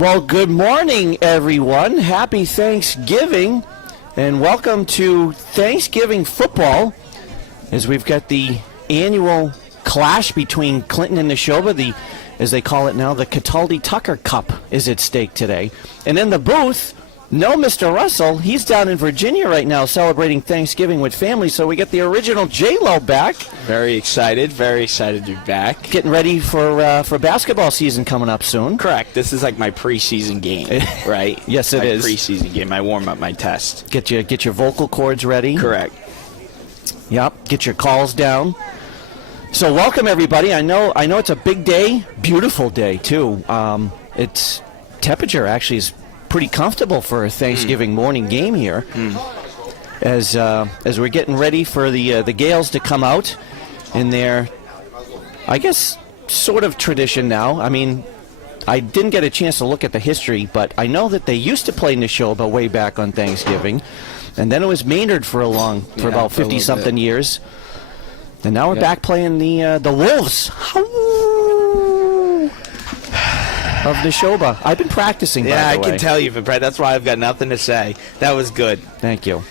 Well, good morning, everyone. Happy Thanksgiving, and welcome to Thanksgiving football, as we've got the annual clash between Clinton and Nashoba, as they call it now, the Cataldi-Tucker Cup is at stake today. And in the booth, no Mr. Russell. He's down in Virginia right now celebrating Thanksgiving with family, so we get the original J-Lo back. Very excited to be back. Getting ready for basketball season coming up soon. Correct. This is like my preseason game, right? Yes, it is. My preseason game. I warm up my test. Get your vocal cords ready. Correct. Yep. Get your calls down. So welcome everybody. I know it's a big day, beautiful day too. It's temperature actually is pretty comfortable for a Thanksgiving morning game here. As we're getting ready for the Gales to come out in their, I guess, sort of tradition now. I mean, I didn't get a chance to look at the history, but I know that they used to play Nashoba way back on Thanksgiving, and then it was Maynard for about 50-something years, and now we're back playing the Wolves of Nashoba. I've been practicing, by the way. I can tell you've been practicing. That's why I've got nothing to say. That was good. Thank you.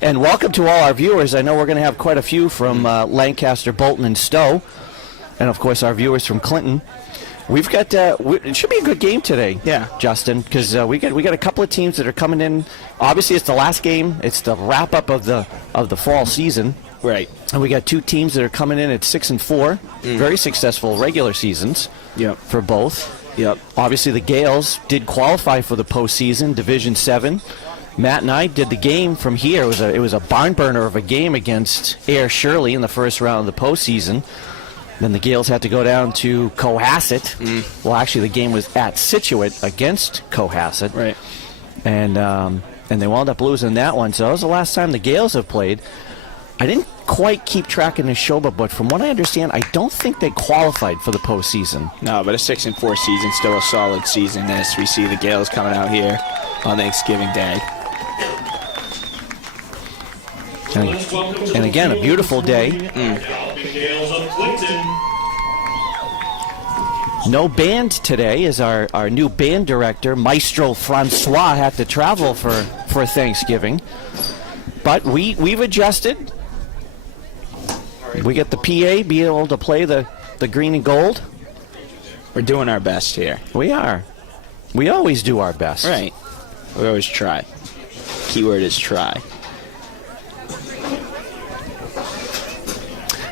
And welcome to all our viewers. I know we're going to have quite a few from Lancaster, Bolton, and Stowe, and of course our viewers from Clinton. We've got it should be a good game today, Justin, because we got a couple of teams that are coming in. Obviously, it's the last game. It's the wrap up of the fall season, right? And we got two teams that are coming in at 6-4, very successful regular seasons. Yep. For both. Yep. Obviously, the Gales did qualify for the postseason, Division 7. Matt and I did the game from here. It was a barn burner of a game against Air Shirley in the first round of the postseason. Then the Gales had to go down to Cohasset. Well, actually, the game was at Scituate against Cohasset. Right. And they wound up losing that one. So that was the last time the Gales have played. I didn't quite keep track of Nashoba, but from what I understand, I don't think they qualified for the postseason. No, but a 6-4 season, still a solid season as we see the Gales coming out here on Thanksgiving Day. And again, a beautiful day. No band today, as our new band director, Maestro Francois, had to travel for Thanksgiving. But we've adjusted. We get the PA be able to play the green and gold. We're doing our best here. We are. We always do our best. Right. We always try. Keyword is try.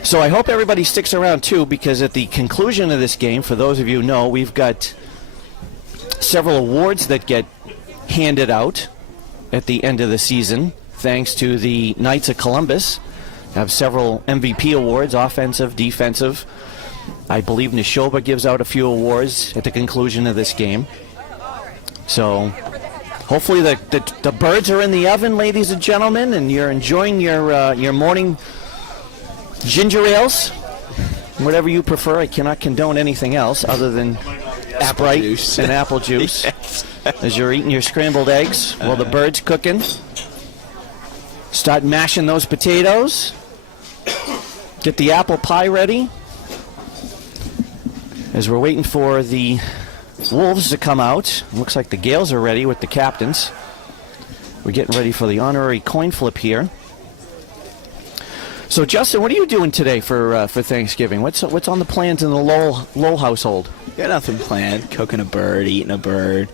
So I hope everybody sticks around too, because at the conclusion of this game, for those of you who know, we've got several awards that get handed out at the end of the season, thanks to the Knights of Columbus. Have several MVP awards, offensive, defensive. I believe Nashoba gives out a few awards at the conclusion of this game. So hopefully the birds are in the oven, ladies and gentlemen, and you're enjoying your morning ginger ales, whatever you prefer. I cannot condone anything else other than Sprite and apple juice. Yes. As you're eating your scrambled eggs while the bird's cooking. Start mashing those potatoes. Get the apple pie ready. As we're waiting for the Wolves to come out. Looks like the Gales are ready with the captains. We're getting ready for the honorary coin flip here. So, Justin, what are you doing today for Thanksgiving? What's on the plans in the Lowell household? Got nothing planned. Cooking a bird, eating a bird.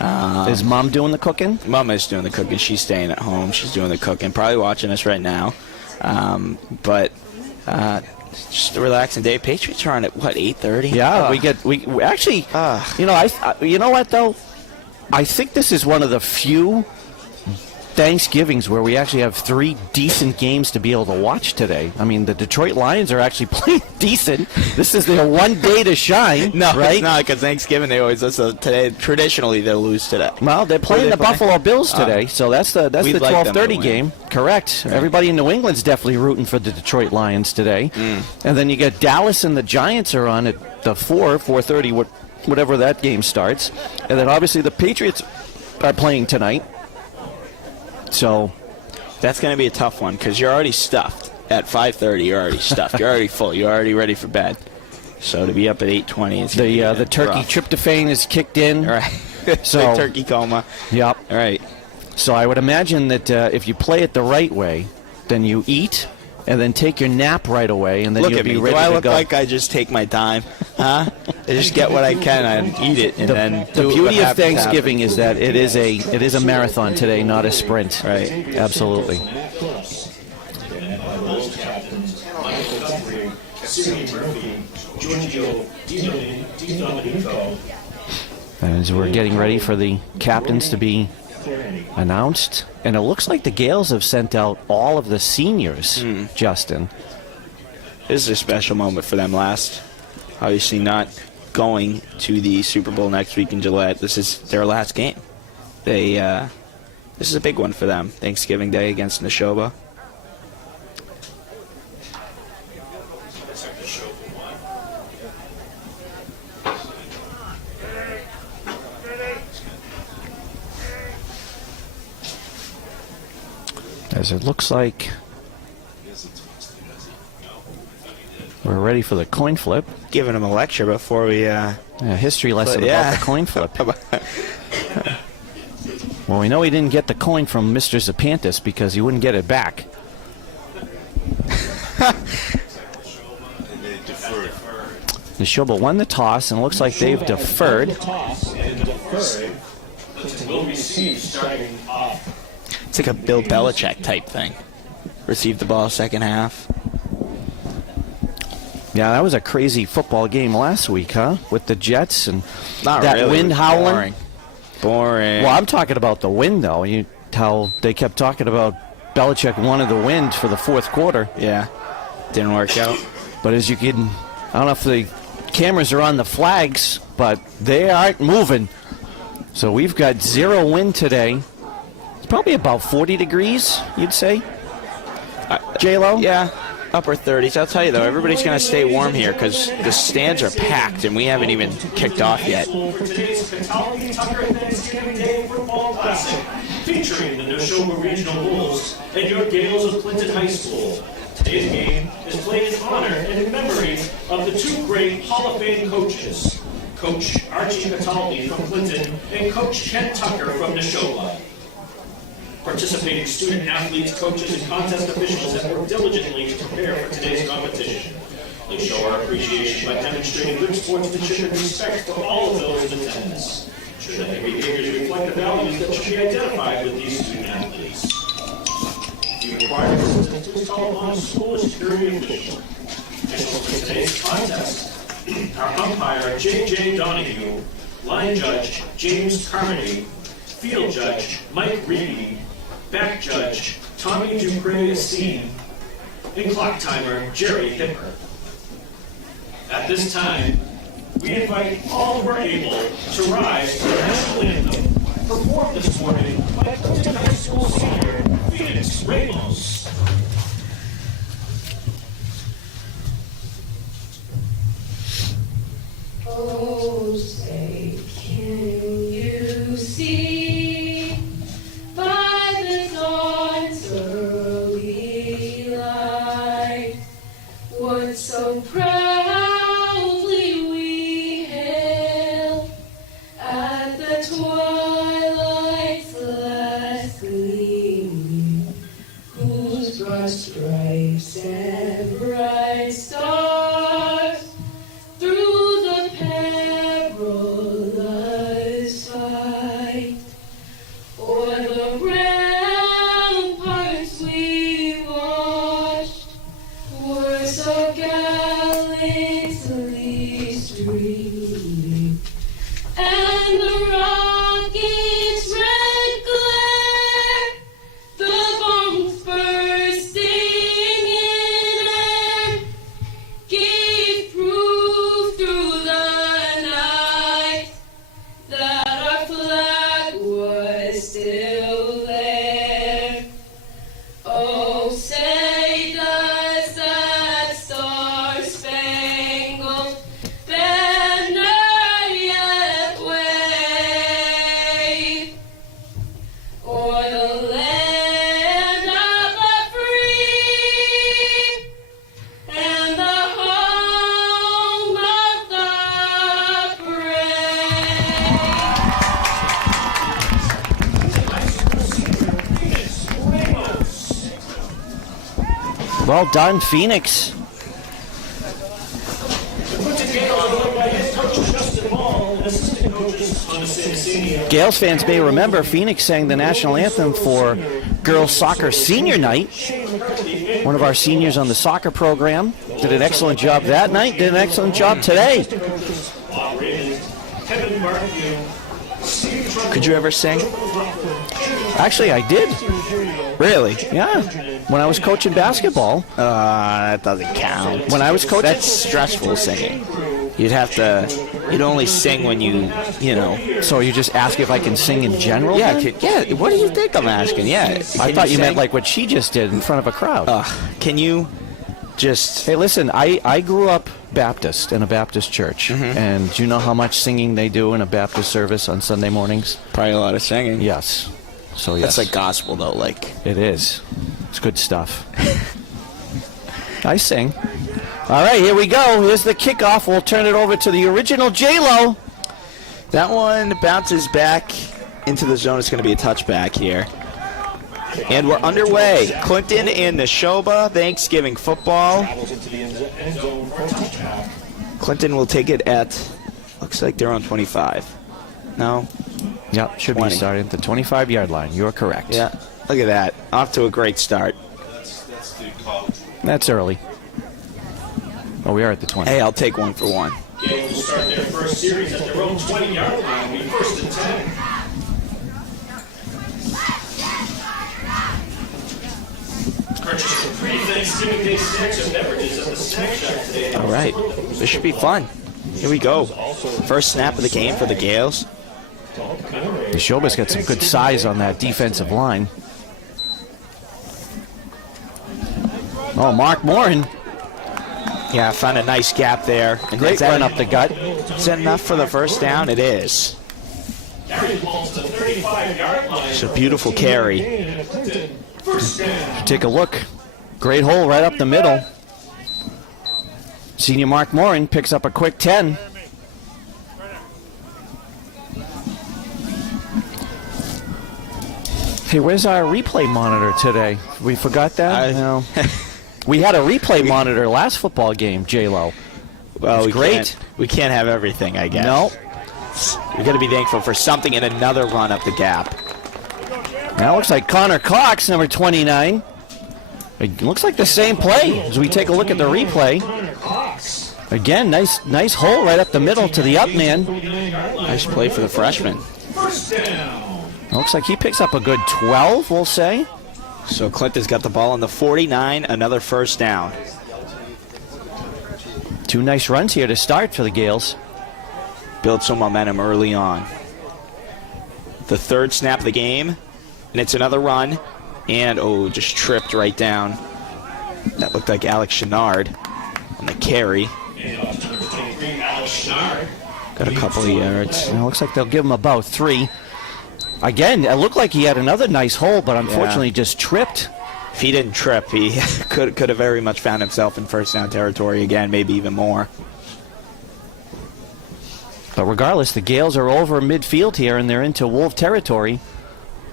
Is Mom doing the cooking? Mom is doing the cooking. She's staying at home. She's doing the cooking. Probably watching us right now. But just a relaxing day. Patriots are on at what, 8:30? Yeah, we actually. You know what though? I think this is one of the few Thanksgivings where we actually have three decent games to be able to watch today. I mean, the Detroit Lions are actually playing decent. This is their one day to shine. No, right? It's not, because Thanksgiving they always today. Traditionally, they'll lose today. Well, they're playing the Buffalo Bills today, so that's the 12:30 game. Correct. Right. Everybody in New England's definitely rooting for the Detroit Lions today. And then you get Dallas and the Giants are on at the 4:30, whatever that game starts. And then obviously the Patriots are playing tonight. So that's going to be a tough one because you're already stuffed. At 5:30, you're already stuffed. You're already full. You're already ready for bed. So to be up at 8:20, it's The turkey rough. tryptophan is kicked in. All right. So- The turkey coma. Yep. All right. So I would imagine that if you play it the right way, then you eat and then take your nap right away, and then Look you'll at be me. ready Do I to look go. like I just take my time? Huh? I just get what I can and eat it, and then The do what beauty of happens to Thanksgiving is that it is a marathon today, not a sprint. Right. Absolutely. And as we're getting ready for the captains to be announced, and it looks like the Gales have sent out all of the seniors, Justin. This is a special moment for them. Obviously not going to the Super Bowl next week in Gillette. This is their last game. This is a big one for them. Thanksgiving Day against Nashoba. As it looks like we're ready for the coin flip. Giving them a lecture before we... A history lesson yeah. about the coin flip. Well, we know he didn't get the coin from Mr. Zapantis because he wouldn't get it back. Nashoba won the toss, and it looks like they've deferred. It's like a Bill Belichick type thing. Receive the ball second half. Yeah, that was a crazy football game last week, huh? With the Jets and Not that really. wind howling. Boring. Well, I'm talking about the wind, though. How they kept talking about Belichick wanted the wind for the fourth quarter. Yeah. Didn't work out. But as you can, I don't know if the cameras are on the flags, but they aren't moving. So we've got 0 wind today. It's probably about 40 degrees, you'd say, J-Lo? Yeah. Upper 30s. I'll tell you, though, everybody's going to stay warm here because the stands are packed and we haven't even kicked off yet. For today's Catawba Tucker Thanksgiving Day Football Classic, featuring the Nashoba Regional Bulls and your Gales of Clinton High School. Today's game is played in honor and in memory of the 2 great Hall of Fame coaches, Coach Archie Cataldi from Clinton and Coach Ken Tucker from Nashoba. Participating student athletes, coaches, and contest officials have worked diligently to prepare for today's competition. Let's show our appreciation by demonstrating good sportsmanship and respect for all of those in attendance. Ensure that their behaviors reflect the values that should be identified with these student athletes. If you require assistance, please call upon a school security official. Officials for today's contest. Our umpire, J.J. Donahue, line judge, James Carmody, field judge, Mike Reedy, back judge, Tommy Dupree-Estine, and clock timer, Jerry Hipper. At this time, we invite all who are able to rise to the national anthem, performed this morning by Clinton High School senior Phoenix Ramos. Oh, say, can you see by the dawn's early light what so proudly we hailed at the twilight's last gleaming, whose broad stripes and bright stars through the perilous fight, o'er the ramparts we watched, were so gallantly streaming, and the rocket's red glare, the bombs bursting in air, gave proof through the night that our flag was still there. Oh, say does that star-spangled banner yet wave? Well done, Phoenix. Gales fans may remember Phoenix sang the national anthem for girls soccer senior night. One of our seniors on the soccer program did an excellent job that night, did an excellent job today. Could you ever sing? Actually, I did. Really? Yeah. When I was coaching basketball. That doesn't count. When I was coaching. That's stressful singing. You'd only sing when you know. So you just ask if I can sing in general? Yeah, then? yeah. What do you think I'm asking? Yeah. I thought you meant like what she just did in front of a crowd. Can you just... Hey, listen, I grew up Baptist in a Baptist church. And do you know how much singing they do in a Baptist service on Sunday mornings? Probably a lot of singing. Yes. So, yes. That's like gospel, though. Like it is. It's good stuff. I sing. All right, here we go. Here's the kickoff. We'll turn it over to the original J-Lo. That one bounces back into the zone. It's going to be a touchback here. And we're underway. Clinton and Nashoba Thanksgiving football. Clinton will take it at, looks like they're on 25. No? Yep, should 20. be starting at the 25-yard line. You're correct. Yeah, look at that. Off to a great start. That's early. Oh, we are at the 20. Hey, I'll take one for one. Gales will start their first series at their own 20-yard line. Be first and 10. Purchase some free Thanksgiving Day snacks and beverages at the snack shack today. All right, this should be fun. Here we go. First snap of the game for the Gales. Nashoba's got some good size on that defensive line. Oh, Mark Morin. Yeah, found a nice gap there. And Great run up the gut. Is that enough for the first down? It is. Carry the ball to the 35-yard line. It's a beautiful carry. First down. Take a look. Great hole right up the middle. Senior Mark Morin picks up a quick 10. Hey, where's our replay monitor today? We forgot that? No. We had a replay monitor last football game, J-Lo. Well, great. We can't have everything, I guess. No. We got to be thankful for something and another run up the gap. Now it looks like Connor Cox, number 29. It looks like the same play as we take a look at the replay. Again, nice hole right up the middle to the up man. Nice play for the freshman. First down. Looks like he picks up a good 12, we'll say. So Clinton's got the ball on the 49, another first down. Two nice runs here to start for the Gales. Build some momentum early on. The third snap of the game, and it's another run. And, just tripped right down. That looked like Alex Chenard on the carry. Got a couple of yards. It looks like they'll give him about 3. Again, it looked like he had another nice hole, but unfortunately just tripped. If he didn't trip, he could have very much found himself in first down territory again, maybe even more. But regardless, the Gales are over midfield here, and they're into Wolf territory.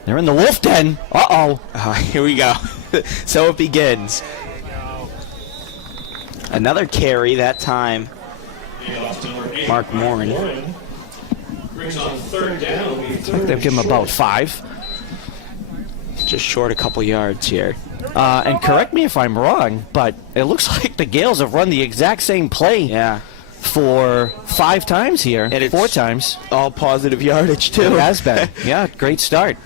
They're in the Wolf Den. Uh-oh. Here we go. So it begins. Another carry, that time Mark Morin. Brings on third down. They've given him about 5. Just short a couple yards here. And correct me if I'm wrong, but it looks like the Gales have run the exact same play Yeah. for 5 times here. And it's 4 times. All positive yardage, too. It has been. Yeah, great start.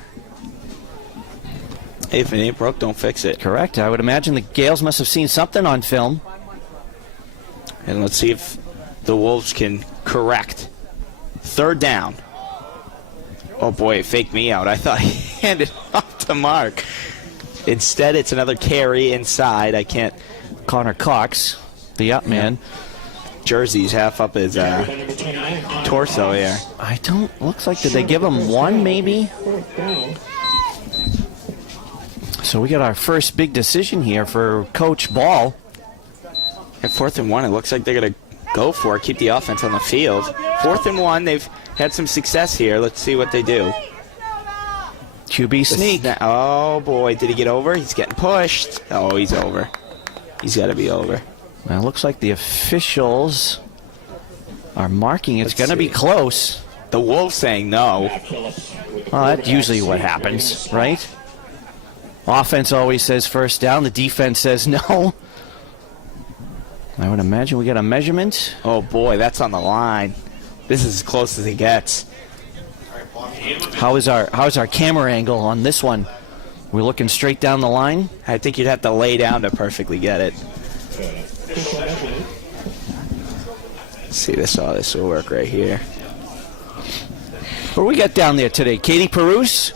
Hey, if it ain't broke, don't fix it. Correct. I would imagine the Gales must have seen something on film. And let's see if the Wolves can correct. Third down. Oh, boy, it faked me out. I thought he handed off to Mark. Instead, it's another carry inside. I can't. Connor Cox, the up man. Jersey's half up his torso here. I don't. Looks like, did they give him 1 maybe? So we got our first big decision here for Coach Ball. At 4th and 1, it looks like they're going to go for it, keep the offense on the field. 4th and 1, they've had some success here. Let's see what they do. QB sneak. Oh, boy, did he get over? He's getting pushed. Oh, he's over. He's got to be over. Now, it looks like the officials are marking it's going to be close. The Wolves saying no. Well, that's usually what happens, right? Offense always says first down. The defense says no. I would imagine we get a measurement. Oh, boy, that's on the line. This is as close as it gets. How's our camera angle on this one? We're looking straight down the line. I think you'd have to lay down to perfectly get it. See, this will work right here. What do we got down there today? Katie Perouse,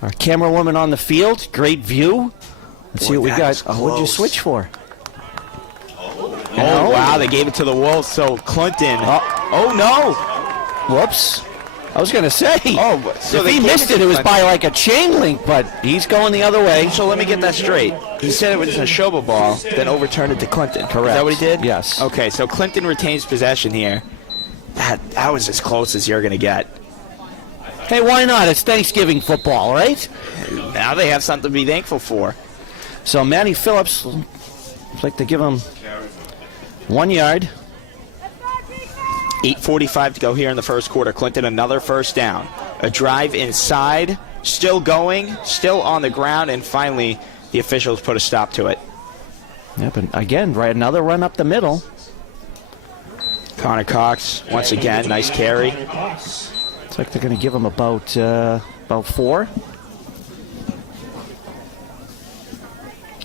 our camera woman on the field. Great view. Let's see what we got. Oh, what'd you switch for? Oh, wow, they gave it to the Wolves, so Clinton. Oh, no. Whoops. I was going to say. Oh, so if they he gave missed it it, to it was Clinton. by like a chain link, but he's going the other way. So let me get that straight. He said it was a Nashoba ball, then overturned it to Clinton. Correct. Is that what he did? Yes. Okay, so Clinton retains possession here. That was as close as you're going to get. Hey, why not? It's Thanksgiving football, right? Now they have something to be thankful for. So Matty Phillips, looks like to give him 1 yard. 8:45 to go here in the first quarter. Clinton, another first down. A drive inside, still going, still on the ground, and finally the officials put a stop to it. Yep, and again, right, another run up the middle. Connor Cox, once again, nice carry. Looks like they're going to give him about 4.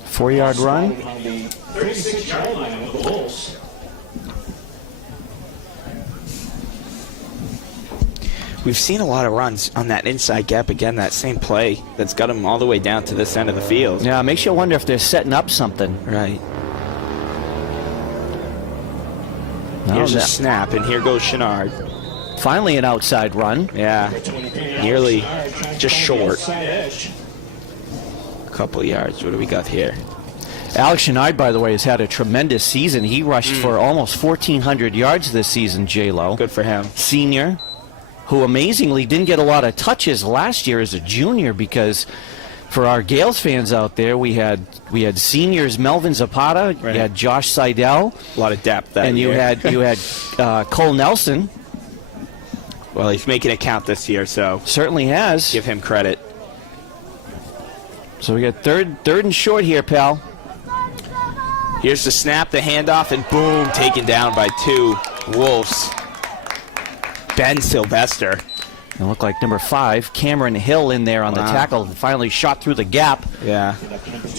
4-yard run. 36-yard line of the Wolves. We've seen a lot of runs on that inside gap. Again, that same play that's got him all the way down to this end of the field. Yeah, it makes you wonder if they're setting up something. Right. No, Here's a that- snap, and here goes Chenard. Finally an outside run. Yeah, nearly just short. Side edge. A couple yards. What do we got here? Alex Chenard, by the way, has had a tremendous season. He rushed for almost 1,400 yards this season, J-Lo. Good for him. Senior, who amazingly didn't get a lot of touches last year as a junior, because for our Gales fans out there, we had seniors Melvin Zapata, Right. you had Josh Seidel, A lot of depth that and you year. had Cole Nelson. Well, he's making it count this year, so Certainly has. give him credit. So we got third and short here, pal. Here's the snap, the handoff, and boom, taken down by 2 Wolves. Ben Sylvester. It looked like number 5, Cameron Hill, in there on the Wow. tackle. Finally shot through the gap. Yeah.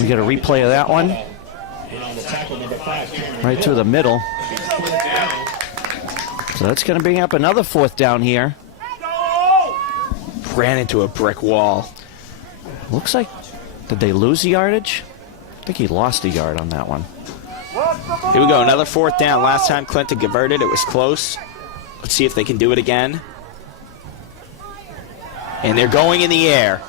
We get a replay of that one. And on the tackle, number 5, Cameron Right through the middle. So that's going to bring up another 4th down here. Ran into a brick wall. Looks like, did they lose the yardage? I think he lost a yard on that one. Here we go, another 4th down. Last time Clinton converted, it was close. Let's see if they can do it again. And they're going in the air.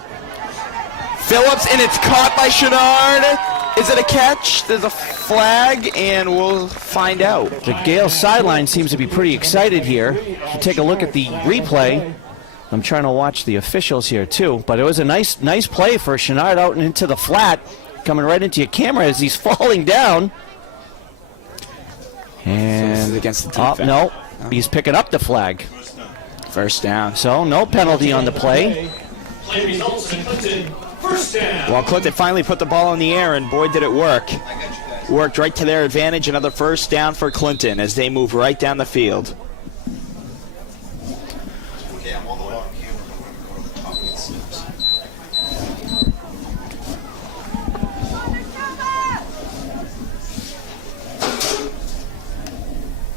Phillips, and it's caught by Chenard. Is it a catch? There's a flag, and we'll find out. The Gales sideline seems to be pretty excited here. If you take a look at the replay, I'm trying to watch the officials here too, but it was a nice play for Chenard out and into the flat, coming right into your camera as he's falling down. And this is against the oh, defense. no, he's picking up the flag. First down. So no penalty on the play. Play results in Clinton. First down. Well, Clinton finally put the ball in the air, and boy, did it work. Worked right to their advantage. Another first down for Clinton as they move right down the field. Okay, I'm on the way off camera. I'm going to go to the top of the steps.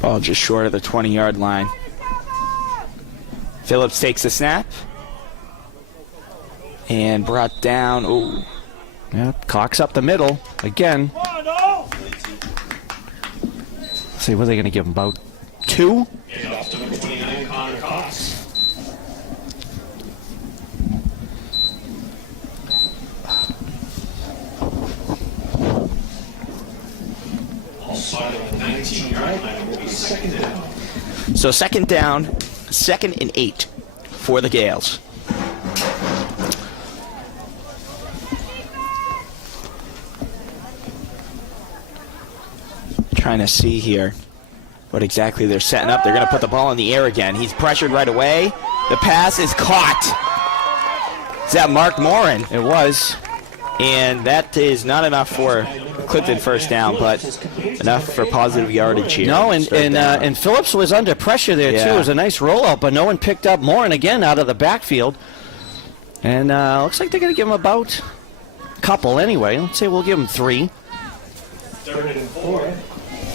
Ball just short of the 20-yard line. Phillips takes the snap. And brought down. Ooh. Yeah, Cox up the middle again. Let's see, what are they going to give him? About 2? And off to number 29, Connor Cox. Also on the 19-yard line will be second down. So second down, 2nd and 8 for the Gales. Trying to see here what exactly they're setting up. They're going to put the ball in the air again. He's pressured right away. The pass is caught. Is that Mark Morin? It was. And that is not enough for Clinton first down, but enough for positive yardage here. No, and Phillips was under pressure there, too. It was a nice rollout, but no one picked up Morin again out of the backfield. And looks like they're going to give him about a couple anyway. Let's say we'll give him 3. 3rd and 4.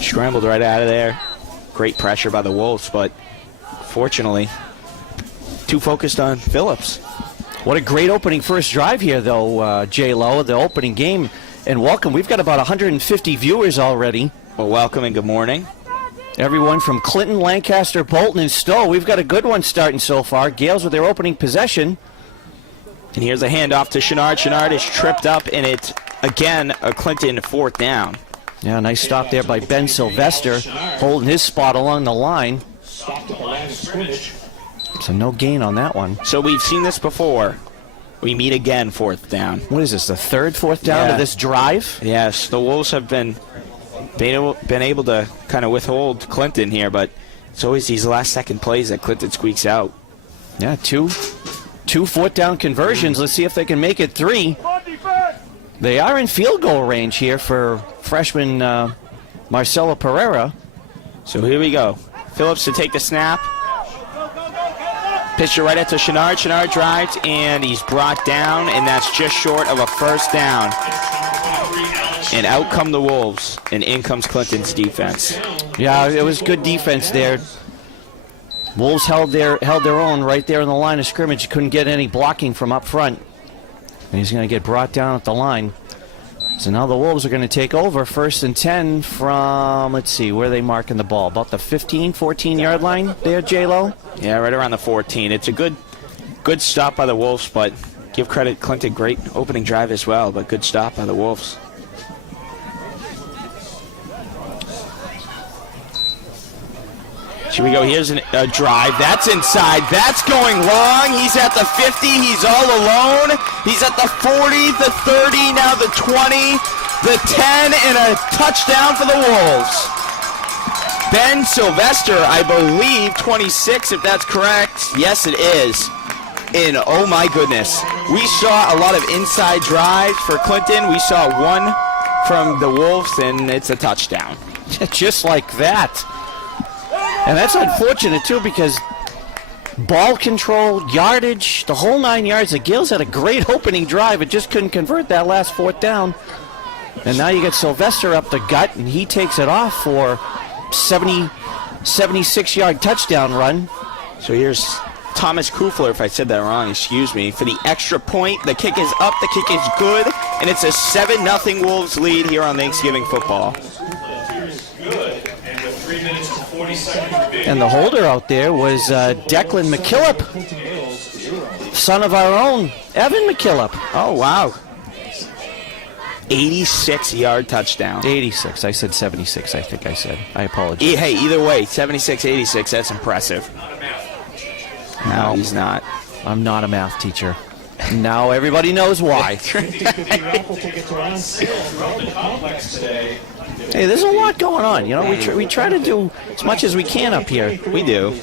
Scrambled right out of there. Great pressure by the Wolves, but fortunately, too focused on Phillips. What a great opening first drive here, though, J-Lo, the opening game. And welcome. We've got about 150 viewers already. Well, welcome and good morning. Everyone from Clinton, Lancaster, Bolton, and Stowe. We've got a good one starting so far. Gales with their opening possession. And here's a handoff to Chenard. Chenard is tripped up, and it's, again, a Clinton 4th down. Yeah, nice stop there by Ben Sylvester, holding his spot along the line. Stopped at the line of scrimmage. So no gain on that one. So we've seen this before. We meet again, 4th down. What is this, the 3rd 4th down of this drive? Yes, the Wolves have been able to kind of withhold Clinton here, but it's always these last-second plays that Clinton squeaks out. Yeah, two 4th down conversions. Let's see if they can make it 3. They are in field goal range here for freshman Marcelo Pereira. So here we go. Phillips to take the snap. Pitcher right out to Chenard. Chenard drives, and he's brought down, and that's just short of a first down. And out come the Wolves, and in comes Clinton's defense. Yeah, it was good defense there. Wolves held their own right there in the line of scrimmage. Couldn't get any blocking from up front. And he's going to get brought down at the line. So now the Wolves are going to take over 1st and 10 from, let's see, where are they marking the ball? About the 15, 14-yard line there, J-Lo? Yeah, right around the 14. It's a good stop by the Wolves, but give credit Clinton, great opening drive as well, but good stop by the Wolves. Here we go. Here's a drive. That's inside. That's going long. He's at the 50. He's all alone. He's at the 40, the 30, now the 20, the 10, and a touchdown for the Wolves. Ben Sylvester, I believe, 26, if that's correct. Yes, it is. And oh my goodness, we saw a lot of inside drives for Clinton. We saw one from the Wolves, and it's a touchdown. Just like that. And that's unfortunate, too, because ball control, yardage, the whole 9 yards. The Gales had a great opening drive. It just couldn't convert that last 4th down. And now you get Sylvester up the gut, and he takes it off for 76-yard touchdown run. So here's Thomas Kufler, if I said that wrong, excuse me, for the extra point. The kick is up, the kick is good, and it's a 7-0 Wolves lead here on Thanksgiving football. And the holder out there was Declan McKillop, son of our own Evan McKillop. Oh, wow. 86-yard touchdown. 86. I said 76, I think I said. I apologize. Hey, either way, 76-86, that's impressive. No, he's not. I'm not a math teacher. Now everybody knows why. Hey, there's a lot going on. You know, we try to do as much as we can up here. We do.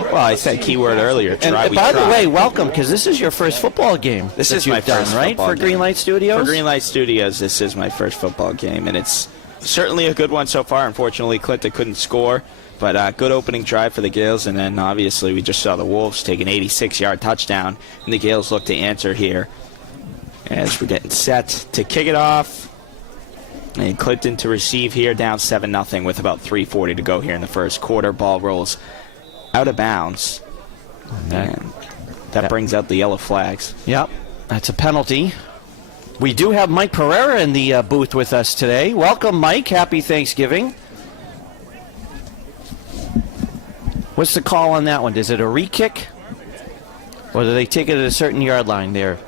Well, I said keyword earlier. Try, and by the way, welcome, because this is your first football game. This is my first right? For Greenlight Studios? For Greenlight Studios, this is my first football game, and it's certainly a good one so far. Unfortunately, Clinton couldn't score, but good opening drive for the Gales, and then obviously we just saw the Wolves take an 86-yard touchdown, and the Gales look to answer here as we're getting set to kick it off. And Clinton to receive here, down 7-0 with about 3:40 to go here in the first quarter. Ball rolls out of bounds. And that brings out the yellow flags. Yep, that's a penalty. We do have Mike Pereira in the booth with us today. Welcome, Mike. Happy Thanksgiving. What's the call on that one? Is it a re-kick? Or do they take it at a certain yard line there?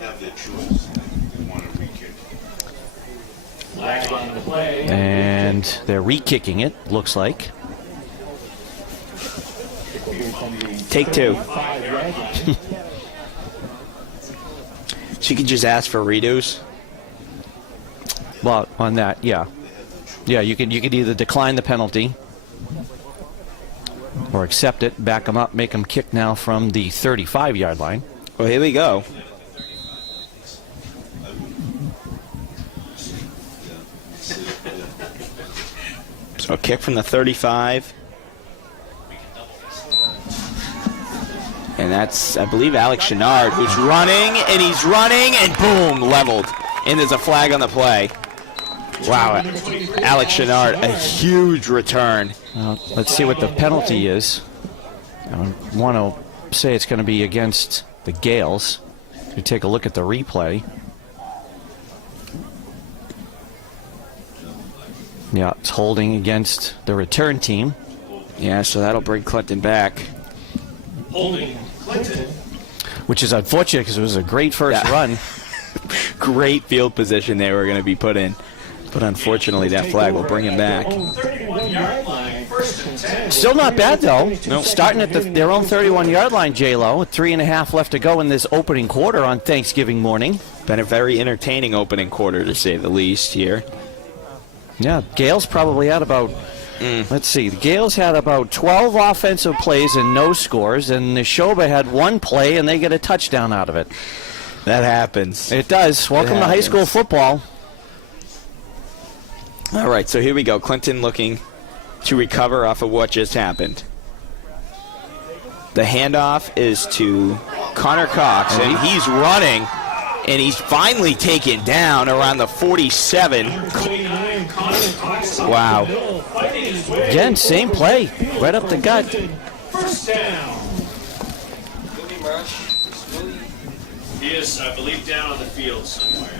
Have their choice. They want to re-kick. And they're re-kicking it, looks like. Take 2. So you can just ask for redos? Well, on that, yeah. Yeah, you could either decline the penalty or accept it, back them up, make them kick now from the 35-yard line. Well, here we go. So a kick from the 35. And that's, I believe, Alex Chenard, who's running, and boom, leveled. And there's a flag on the play. Wow, Alex Chenard, a huge return. Let's see what the penalty is. I want to say it's going to be against the Gales. You take a look at the replay. Yeah, it's holding against the return team. Yeah, so that'll bring Clinton back. Holding Clinton. Which is unfortunate because it was a great first run. Great field position they were going to be put in. But unfortunately, that flag will bring him back. 31-yard line, 1st and 10. Still not bad, though. Nope. Starting at their own 31-yard line, J-Lo, with 3.5 left to go in this opening quarter on Thanksgiving morning. Been a very entertaining opening quarter, to say the least, here. Yeah, Gales probably had about, let's see, the Gales had about 12 offensive plays and no scores, and Nashoba had one play and they get a touchdown out of it. That happens. It does. Welcome to high school football. All right, so here we go. Clinton looking to recover off of what just happened. The handoff is to Connor Cox, and he's running, and he's finally taken down around the 47. Wow. Again, same play. Right up the gut. 1st down. He is, I believe, down on the field somewhere.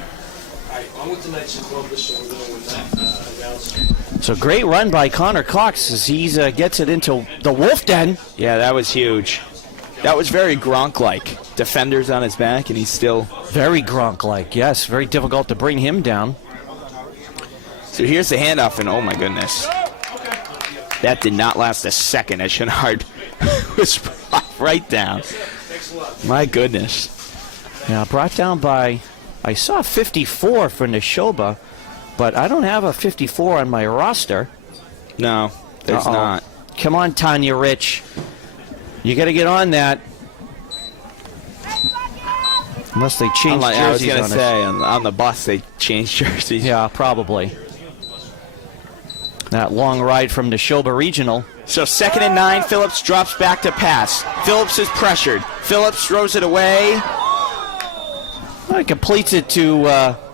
I'm with tonight's Columbus, so we're going with that. So great run by Connor Cox as he gets it into the Wolf Den. Yeah, that was huge. That was very Gronk-like. Defenders on his back, and he's still... Very Gronk-like, yes. Very difficult to bring him down. So here's the handoff, and oh my goodness. That did not last a second as Chenard was right down. My goodness. Yeah, brought down by... I saw 54 for Nashoba, but I don't have a 54 on my roster. No, there's not. Come on, Tanya Rich. You got to get on that. Unless they change jerseys I was going to on say, on the bus they changed jerseys. Yeah, probably. That long ride from Nashoba Regional. So 2nd and 9, Phillips drops back to pass. Phillips is pressured. Phillips throws it away. Well, he completes it to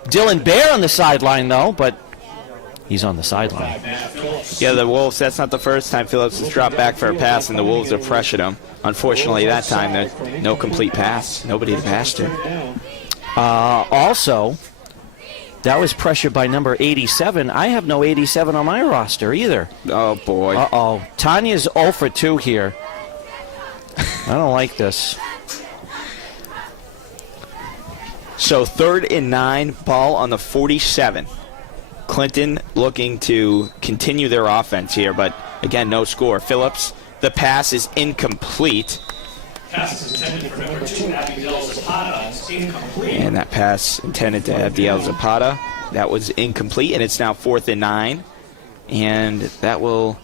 Dylan Bear on the sideline, though, but he's on the sideline. Yeah, the Wolves, that's not the first time Phillips has dropped back for a pass, and the Wolves have pressured him. Unfortunately, that time, there's no complete pass. Nobody to pass to. Also, that was pressured by number 87. I have no 87 on my roster either. Oh, boy. Uh-oh. Tanya's 0 for 2 here. I don't like this. So 3rd and 9, ball on the 47. Clinton looking to continue their offense here, but again, no score. Phillips, the pass is incomplete. Pass is intended for number 2, Abigail Zapata. It's incomplete. And that pass intended to Abdiel Zapata. That was incomplete, and it's now 4th and 9. And that will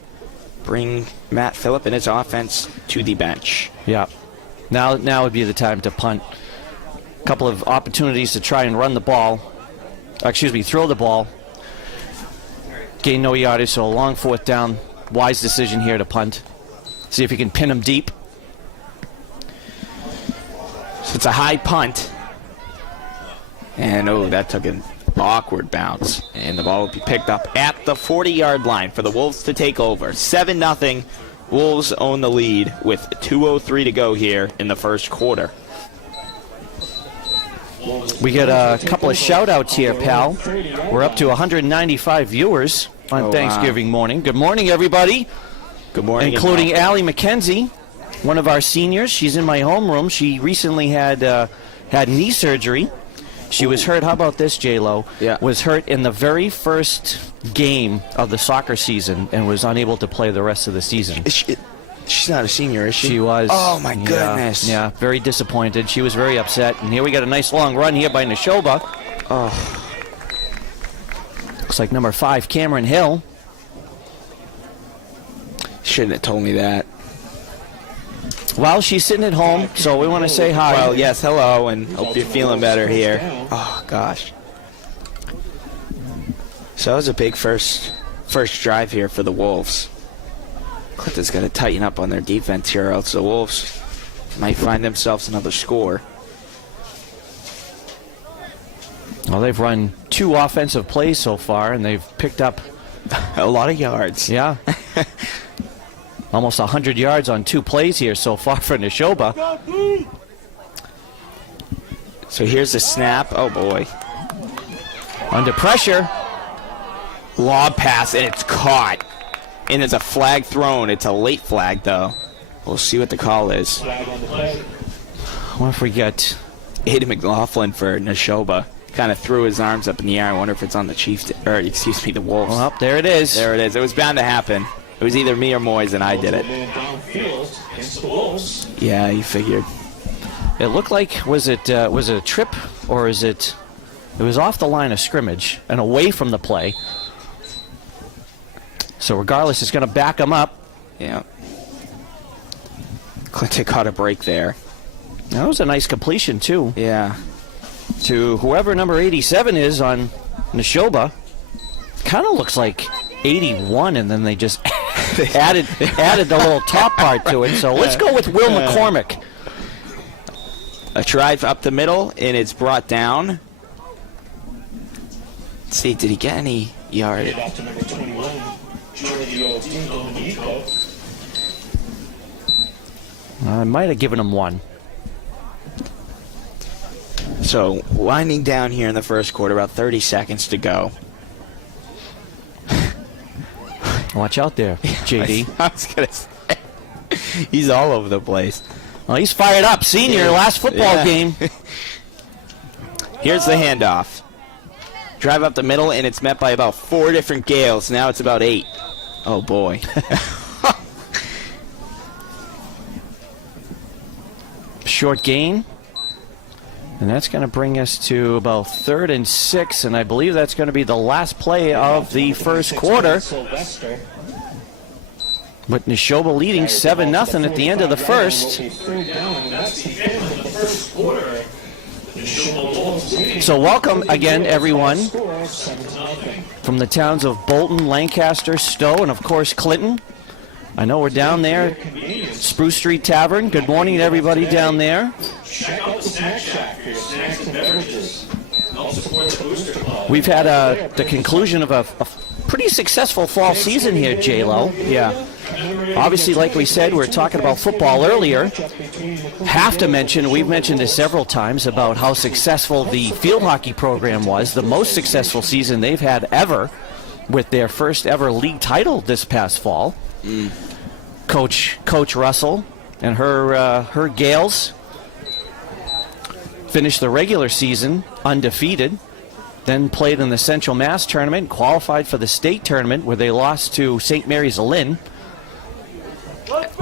bring Matt Phillip and his offense to the bench. Yeah. Now would be the time to punt. A couple of opportunities to try and run the ball. Throw the ball. Gain no yardage, so a long 4th down. Wise decision here to punt. See if you can pin him deep. So it's a high punt. And, that took an awkward bounce. And the ball will be picked up at the 40-yard line for the Wolves to take over. 7-0. Wolves own the lead with 2:03 to go here in the first quarter. We get a couple of shout-outs here, pal. We're up to 195 viewers on Thanksgiving morning. Good morning, everybody. Good morning. Including Allie McKenzie, one of our seniors. She's in my homeroom. She recently had knee surgery. She was hurt. How about this, J-Lo? Yeah. Was hurt in the very first game of the soccer season and was unable to play the rest of the season. She's not a senior, is she? She was. Oh, my goodness. Yeah, very disappointed. She was very upset. And here we got a nice long run here by Nashoba. Oh. Looks Looks like number 5, Cameron Hill. Shouldn't have told me that. Well, she's sitting at home, so we want to say hi. Well, yes, hello, and hope you're feeling better here. Oh, gosh. So that was a big first drive here for the Wolves. Clinton's got to tighten up on their defense here, or else the Wolves might find themselves another score. Well, they've run 2 offensive plays so far, and they've picked up A lot of yards. Yeah. Almost 100 yards on 2 plays here so far for Nashoba. So here's the snap. Oh, boy. Under pressure. Lob pass, and it's caught. And there's a flag thrown. It's a late flag, though. We'll see what the call is. What if we get... Aiden McLaughlin for Nashoba. Kind of threw his arms up in the air. I wonder if it's on the Chiefs, or excuse me, the Wolves. Well, there it is. There it is. It was bound to happen. It was either me or Moyes, and I did it. Yeah, you figured. It looked like, was it a trip, or is it... It was off the line of scrimmage and away from the play. So regardless, it's going to back him up. Yeah. Clinton caught a break there. That was a nice completion, too. Yeah. To whoever number 87 is on Nashoba. Kind of looks like 81, and then they just added the little top part to it. So let's go with Will McCormick. A drive up the middle, and it's brought down. Let's see, did he get any yard? I might have given him 1. So, winding down here in the first quarter, about 30 seconds to go. Watch out there, JD. I was going to say, he's all over the place. Well, he's fired up. Senior, last football game. Here's the handoff. Drive up the middle, and it's met by about 4 different Gales. Now it's about 8. Oh, boy. Short gain. And that's going to bring us to about 3rd and 6, and I believe that's going to be the last play of the first quarter. With Nashoba leading 7-0 at the end of the first. So welcome again, everyone, from the towns of Bolton, Lancaster, Stowe, and of course Clinton. I know we're down there, Spruce Street Tavern. Good morning to everybody down there. Check out the Snack Shack for your snacks and beverages. Help support the Booster Club. We've had the conclusion of a pretty successful fall season here, J-Lo. Yeah. Obviously, like we said, we were talking about football earlier. Have to mention, we've mentioned this several times, about how successful the field hockey program was. The most successful season they've had ever, with their first ever league title this past fall. Coach Russell and her Gales finished the regular season undefeated, then played in the Central Mass tournament, qualified for the state tournament where they lost to St. Mary's of Lynn.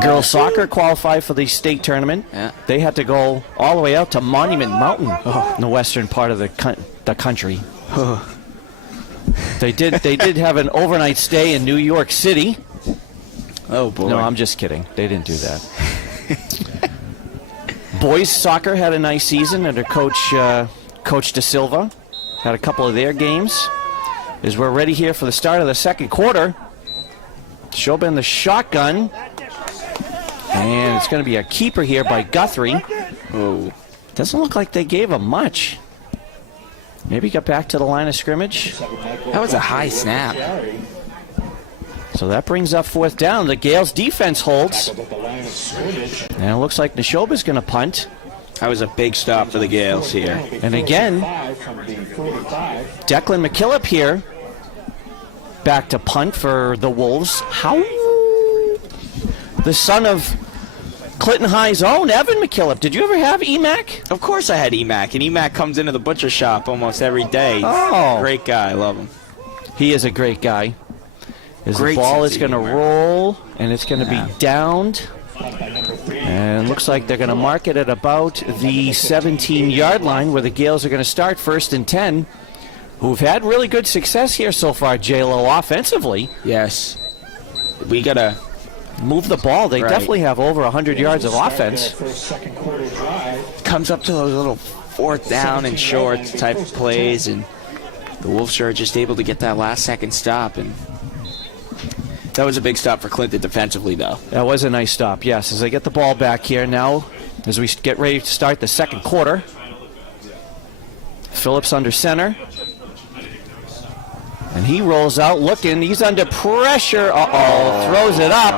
Girls soccer qualified for the state tournament. Yeah. They had to go all the way out to Monument Mountain in the western part of the country. They did have an overnight stay in New York City. Oh, boy. No, I'm just kidding. They didn't do that. Boys soccer had a nice season under Coach De Silva. Had a couple of their games. As we're ready here for the start of the second quarter. Nashoba in the shotgun. And it's going to be a keeper here by Guthrie. Oh. Doesn't look like they gave him much. Maybe got back to the line of scrimmage. That was a high snap. So that brings up 4th down. The Gales defense holds. And it looks like Nashoba's going to punt. That was a big stop for the Gales here. And again, Declan McKillop here. Back to punt for the Wolves. How? The son of Clinton High's own, Evan McKillop. Did you ever have EMAC? Of course I had EMAC, and EMAC comes into the butcher shop almost every day. Oh. Great guy. I love him. He is a great guy. As Great the ball sense is of going to humor. roll, and it's going to be downed. And it looks like they're going to mark it at about the 17-yard line where the Gales are going to start 1st and 10 who've had really good success here so far, J-Lo, offensively. Yes. We got to move the ball. They Right. definitely have over 100 yards of offense. Second quarter drive. comes up to those little fourth down and short type of plays, and the Wolves are just able to get that last second stop. And that was a big stop for Clinton defensively, though. That was a nice stop, yes. As they get the ball back here now, as we get ready to start the second quarter. Phillips under center. And he rolls out looking. He's under pressure. Uh-oh. Throws it up.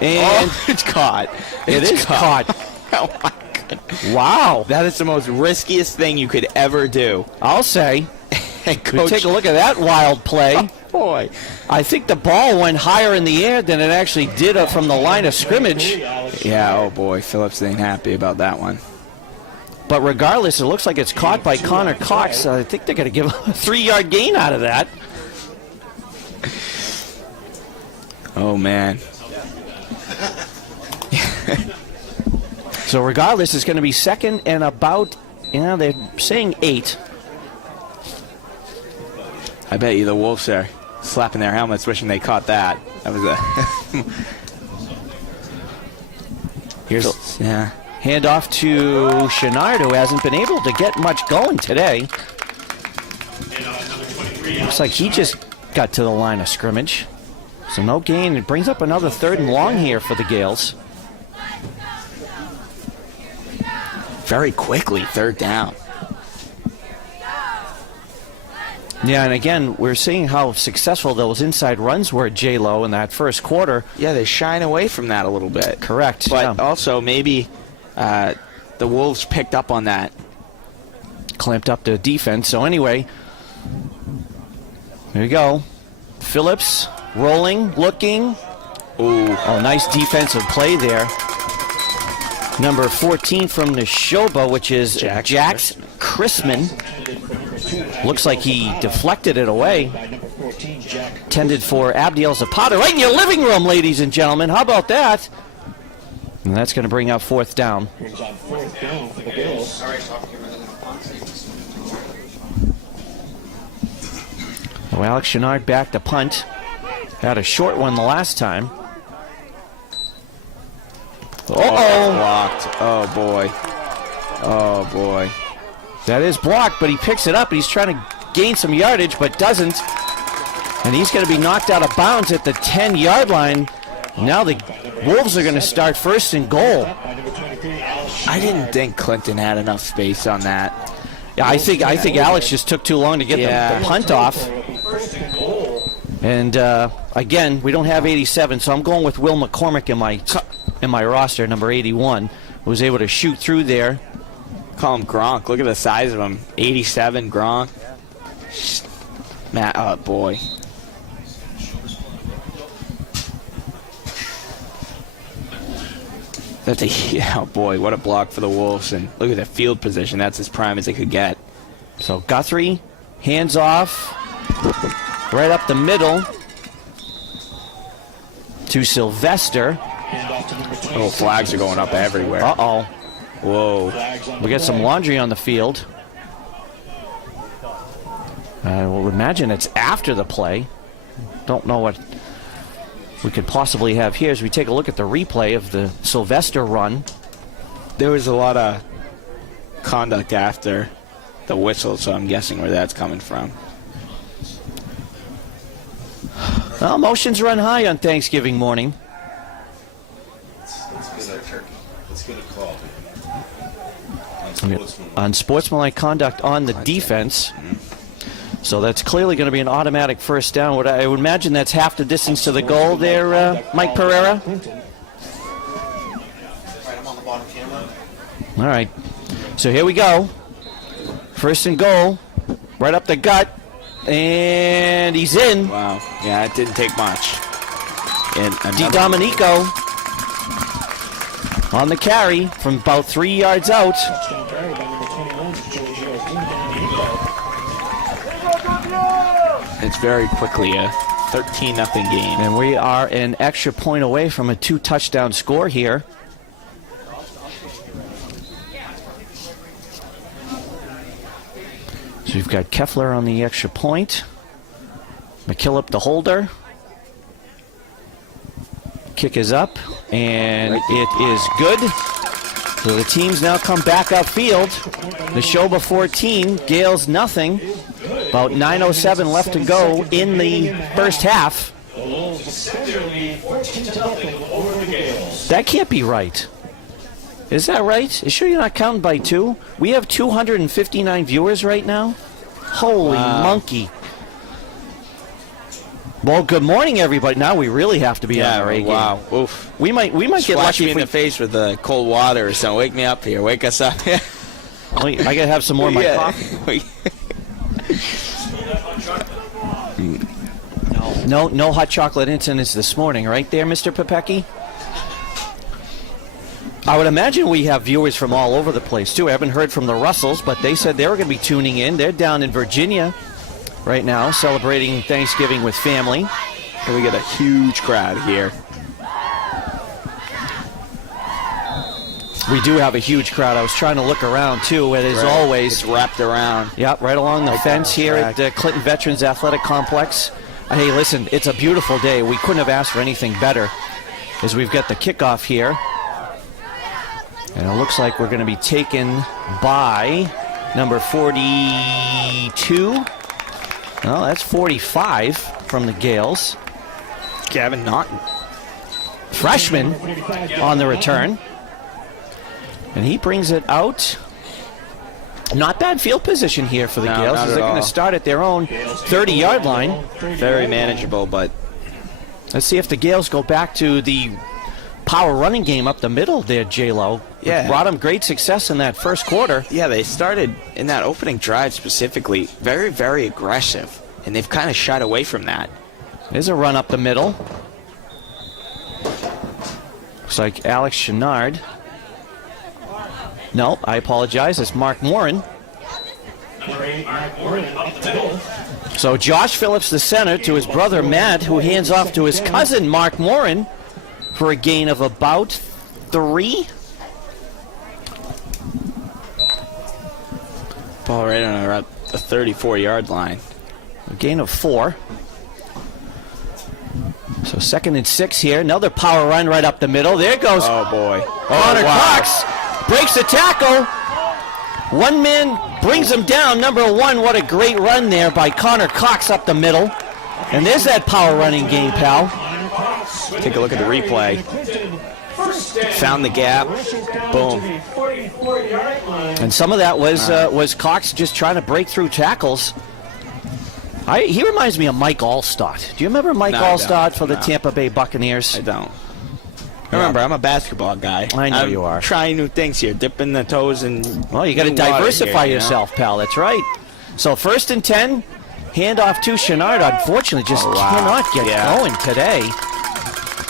And it's caught. it is caught. Oh, my goodness. Wow. That is the most riskiest thing you could ever do. I'll say. And We Coach, take a look at that wild play. boy. I think the ball went higher in the air than it actually did from the line of scrimmage. Yeah, oh boy. Phillips ain't happy about that one. But regardless, it looks like it's caught by Connor Cox. I think they're going to give a 3-yard gain out of that. Oh, man. So regardless, it's going to be second and about, they're saying 8. I bet you the Wolves are slapping their helmets wishing they caught that. That was a... Here's yeah. handoff to Chenard, who hasn't been able to get much going today. Looks like he just got to the line of scrimmage. So no gain. It brings up another 3rd and long here for the Gales. Very quickly, 3rd down. Yeah, and again, we're seeing how successful those inside runs were at J-Lo in that first quarter. Yeah, they shine away from that a little bit. Correct. But yeah. also maybe the Wolves picked up on that. Clamped up the defense. So anyway, there you go. Phillips rolling, looking. Ooh. Oh, nice defensive play there. Number 14 from Nashoba, which is Jax Chrisman. Looks like he deflected it away. Tended for Abdiel Zapata right in your living room, ladies and gentlemen. How about that? And that's going to bring up 4th down. Brings on 4th down for the Bills. So Alex Chenard back to punt. Had a short one the last time. Uh-oh. Blocked. Oh, boy. Oh, boy. That is blocked, but he picks it up, and he's trying to gain some yardage, but doesn't. And he's going to be knocked out of bounds at the 10-yard line. Now the Wolves are going to start 1st and goal. I didn't think Clinton had enough space on that. Yeah, I think Alex just took too long to get the punt off. And again, we don't have 87, so I'm going with Will McCormick in my roster, number 81, who was able to shoot through there. Call him Gronk. Look at the size of him. 87 Gronk. Matt, oh boy. Oh boy, what a block for the Wolves. And look at the field position. That's as prime as it could get. So Guthrie, hands off, right up the middle to Sylvester. Oh, flags are going up everywhere. Uh-oh. Whoa. We got some laundry on the field. I will imagine it's after the play. Don't know what we could possibly have here as we take a look at the replay of the Sylvester run. There was a lot of conduct after the whistle, so I'm guessing where that's coming from. Well, emotions run high on Thanksgiving morning. Let's get a call. Unsportsmanlike conduct on the defense. So that's clearly going to be an automatic 1st down. I would imagine that's half the distance to the goal there, Mike Pereira. All right. So here we go. 1st and goal. Right up the gut. And he's in. Wow. Yeah, it didn't take much. And Di Domenico on the carry from about 3 yards out. it's very quickly a 13-0 game. And we are an extra point away from a 2-touchdown score here. So you've got Keffler on the extra point. McKillop the holder. Kick is up, and it is good. So the teams now come back upfield. Nashoba 14, Gales nothing. About 9:07 left to go in the first half. The Wolves extend their lead 14-0 over the Gales. That can't be right. Is that right? Is sure you're not counting by two? We have 259 viewers right now? Holy monkey. Well, good morning, everybody. Now we really have to be on our A game. Wow. Oof. We might get Splash lucky me if in the face with the cold water or something. Wake me up here. Wake us up. Wait, I gotta have some more of my Yeah. coffee. No hot chocolate incidents this morning, right there, Mr. Popecki? I would imagine we have viewers from all over the place, too. I haven't heard from the Russells, but they said they were going to be tuning in. They're down in Virginia right now, celebrating Thanksgiving with family. And we get a huge crowd here. We do have a huge crowd. I was trying to look around, too, and as always... It's wrapped around. Yep, right along the fence here at the Clinton Veterans Athletic Complex. Hey, listen, it's a beautiful day. We couldn't have asked for anything better as we've got the kickoff here. And it looks like we're going to be taken by number 42. Well, that's 45 from the Gales. Gavin Naughton. Freshman on the return. And he brings it out. Not bad field position here for the Gales as they're going to start at their own 30-yard line. Very manageable, but Let's see if the Gales go back to the power running game up the middle there, J-Lo. Yeah. Brought them great success in that first quarter. yeah, they started in that opening drive specifically very, very aggressive, and they've kind of shied away from that. There's a run up the middle. Looks like Alex Chenard. No, I apologize. It's Mark Morin. Number 8, Mark Warren, up the middle. So Josh Phillips, the center, to his brother Matt, who hands off to his cousin Mark Morin for a gain of about 3. Ball right on around the 34-yard line. A gain of 4. So 2nd and 6 here. Another power run right up the middle. There goes Oh, boy. Connor Cox. Breaks the tackle. One man brings him down. Number 1, what a great run there by Connor Cox up the middle. And there's that power running game, pal. Take a look at the replay. Found the gap. Boom. And some of that was Cox just trying to break through tackles. He reminds me of Mike Allstott. Do you remember Mike No, I don't. Allstott for the No. Tampa Bay Buccaneers? I don't. Remember, I'm a basketball guy. I know I'm you are. Trying new things here, dipping the toes in. Well, you got to new water diversify here, you know? yourself, pal. That's right. So 1st and 10, handoff to Chenard. Unfortunately, just cannot get going today.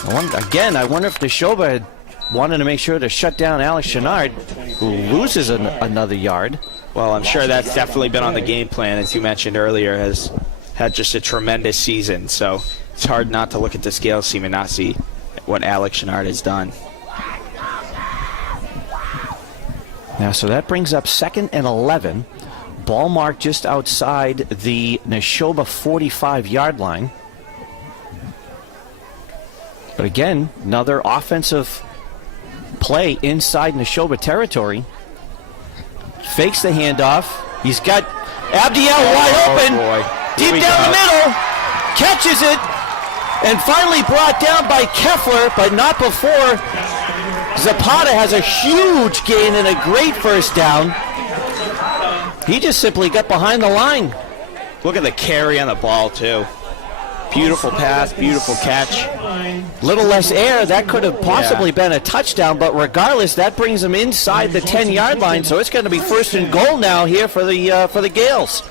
I wonder if Nashoba had wanted to make sure to shut down Alex Chenard, who loses another yard. Well, I'm sure that's definitely been on the game plan, as you mentioned earlier, has had just a tremendous season. So it's hard not to look at the scales team and not see what Alex Chenard has done. Now, so that brings up 2nd and 11. Ball marked just outside the Nashoba 45-yard line. But again, another offensive play inside Nashoba territory. Fakes the handoff. He's got Abdiel wide open. Boy. Deep down the middle. Catches it. And finally brought down by Keffler, but not before Zapata has a huge gain and a great first down. He just simply got behind the line. Look at the carry on the ball, too. Beautiful pass, beautiful catch. Little less air, that could have possibly been a touchdown, but regardless, that brings him inside the 10-yard line, so it's going to be 1st and goal now here for the Gales.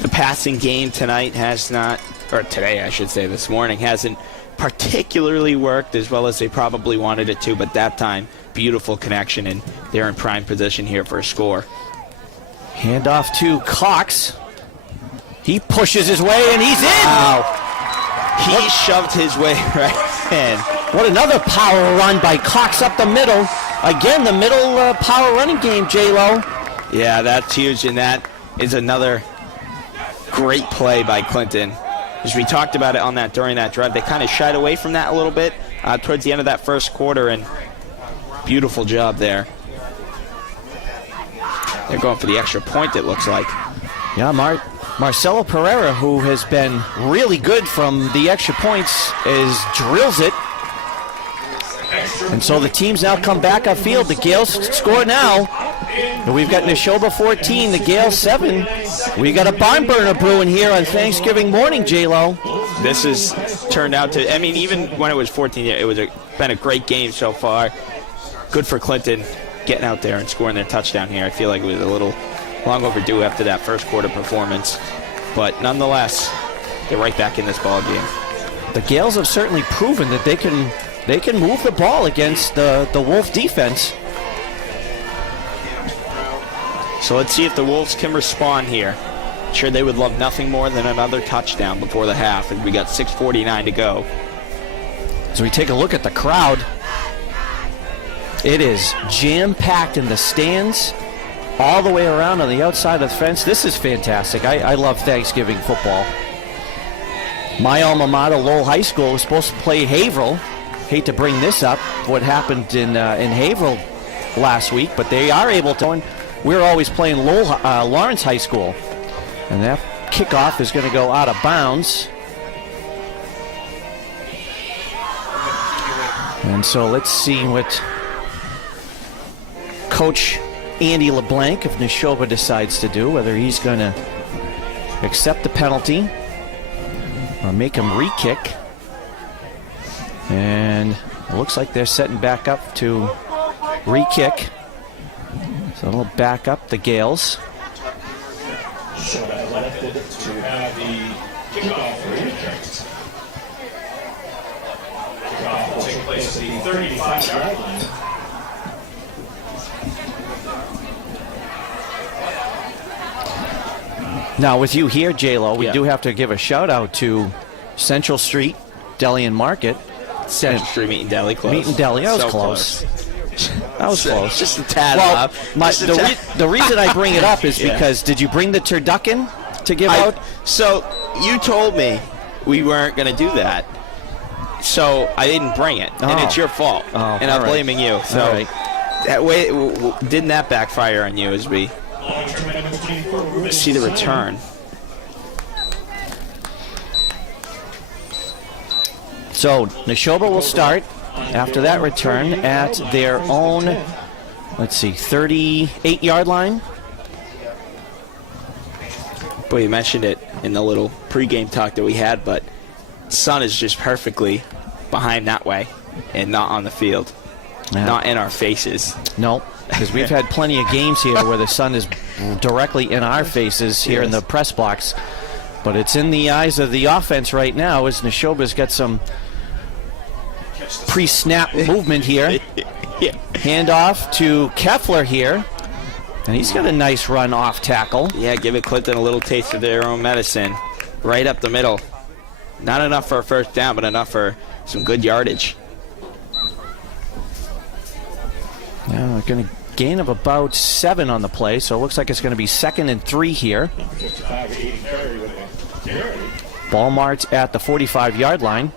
The passing game tonight has not, or today I should say, this morning, hasn't particularly worked as well as they probably wanted it to, but that time, beautiful connection, and they're in prime position here for a score. Handoff to Cox. He pushes his way, and he's in! Wow. He shoved his way right in. What another power run by Cox up the middle. Again, the middle power running game, J-Lo. Yeah, that's huge, and that is another great play by Clinton. As we talked about it during that drive, they kind of shied away from that a little bit towards the end of that first quarter, and beautiful job there. They're going for the extra point, it looks like. Yeah, Marcelo Pereira, who has been really good from the extra points, drills it. And so the teams now come back upfield. The Gales score now. And we've got Nashoba 14, the Gales 7. We got a barn burner brewing here on Thanksgiving morning, J-Lo. This has turned out to, I mean, even when it was 14, it was been a great game so far. Good for Clinton getting out there and scoring their touchdown here. I feel like it was a little long overdue after that first quarter performance. But nonetheless, they're right back in this ball game. The Gales have certainly proven that they can move the ball against the Wolf defense. So let's see if the Wolves can respond here. I'm sure they would love nothing more than another touchdown before the half, and we got 6:49 to go. As we take a look at the crowd, it is jam-packed in the stands, all the way around on the outside of the fence. This is fantastic. I love Thanksgiving football. My alma mater, Lowell High School, was supposed to play Haverhill. Hate to bring this up, what happened in Haverhill last week, but they are able to. We're always playing Lawrence High School. And that kickoff is going to go out of bounds. And so let's see what Coach Andy LeBlanc of Nashoba decides to do, whether he's going to accept the penalty or make him re-kick. And it looks like they're setting back up to re-kick. So they'll back up the Gales. So that elected to have the kickoff re-kicked. Kickoff will take place at the 35-yard line. Now with you here, J-Lo, we Yeah. do have to give a shout out to Central Street Deli and Market. Central Street Meat and Deli close. Meat and Deli, that was So close. That was close. Just a tad Well, off. the reason I bring it up is Yeah. because did you bring the turducken to give out? So you told me we weren't going to do that. So I didn't bring it. And Oh. it's your fault. Oh, and all I'm right. blaming you. So All right. that way, didn't that backfire on you as we see the return? So Nashoba will start after that return at their own, let's see, 38-yard line. Boy, you mentioned it in the little pregame talk that we had, but sun is just perfectly behind that way and not on the field. Yeah. Not in our faces. No, because we've had plenty of games here where the sun is directly in our faces here in the press box. But it's in the eyes of the offense right now as Nashoba's got some pre-snap movement here. Yeah. Handoff to Keffler here. And he's got a nice run off tackle. Yeah, give it Clinton a little taste of their own medicine. Right up the middle. Not enough for a first down, but enough for some good yardage. Yeah, going to gain of about 7 on the play, so it looks like it's going to be 2nd and 3 here. Ball marked at the 45-yard line.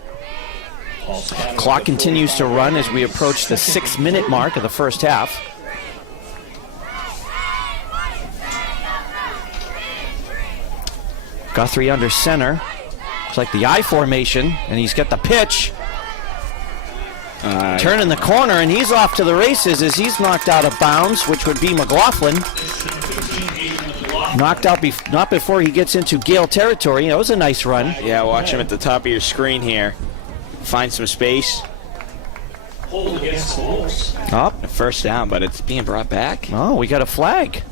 Clock continues to run as we approach the 6-minute mark of the first half. Guthrie under center. Looks like the I formation, and he's got the pitch. Turning the corner, and he's off to the races as he's knocked out of bounds, which would be McLaughlin. Knocked out not before he gets into Gale territory. That was a nice run. Yeah, watch him at the top of your screen here. Find some space. Hold against the Wolves. Up. First down, but it's being brought back. Oh, we got a flag.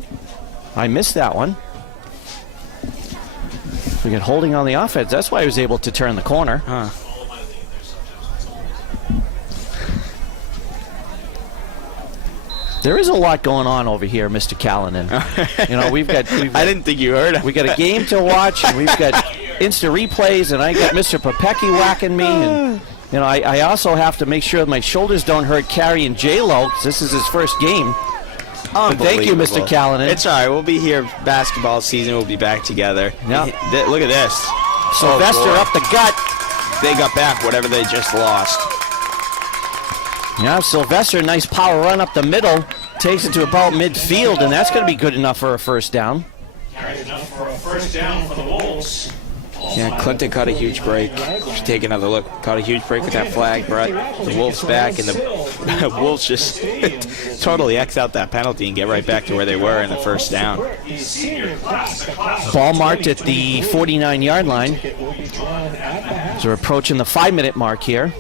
I missed that one. We got holding on the offense. That's why he was able to turn the corner. Huh. There is a lot going on over here, Mr. Callanan. You know, I didn't think you heard him. we got a game to watch, and we've got instant replays, and I got Mr. Popecki whacking me, and you know, I also have to make sure my shoulders don't hurt Carrie and J-Lo, because this is his first game. Thank you, Mr. Callanan. It's all right. We'll be here basketball season. We'll be back together. Yep. Look at this. Sylvester Oh, boy. up the gut. They got back whatever they just lost. Yeah, Sylvester, nice power run up the middle. Takes it to about midfield, and that's going to be good enough for a first down. Carries enough for a first down for the Wolves. Yeah, Clinton caught a huge break. Should take another look. Caught a huge break with that flag. Brought the Wolves back, and the Wolves just totally X out that penalty and get right back to where they were in the first down. Ball marked at the 49-yard line. So we're approaching the 5-minute mark here.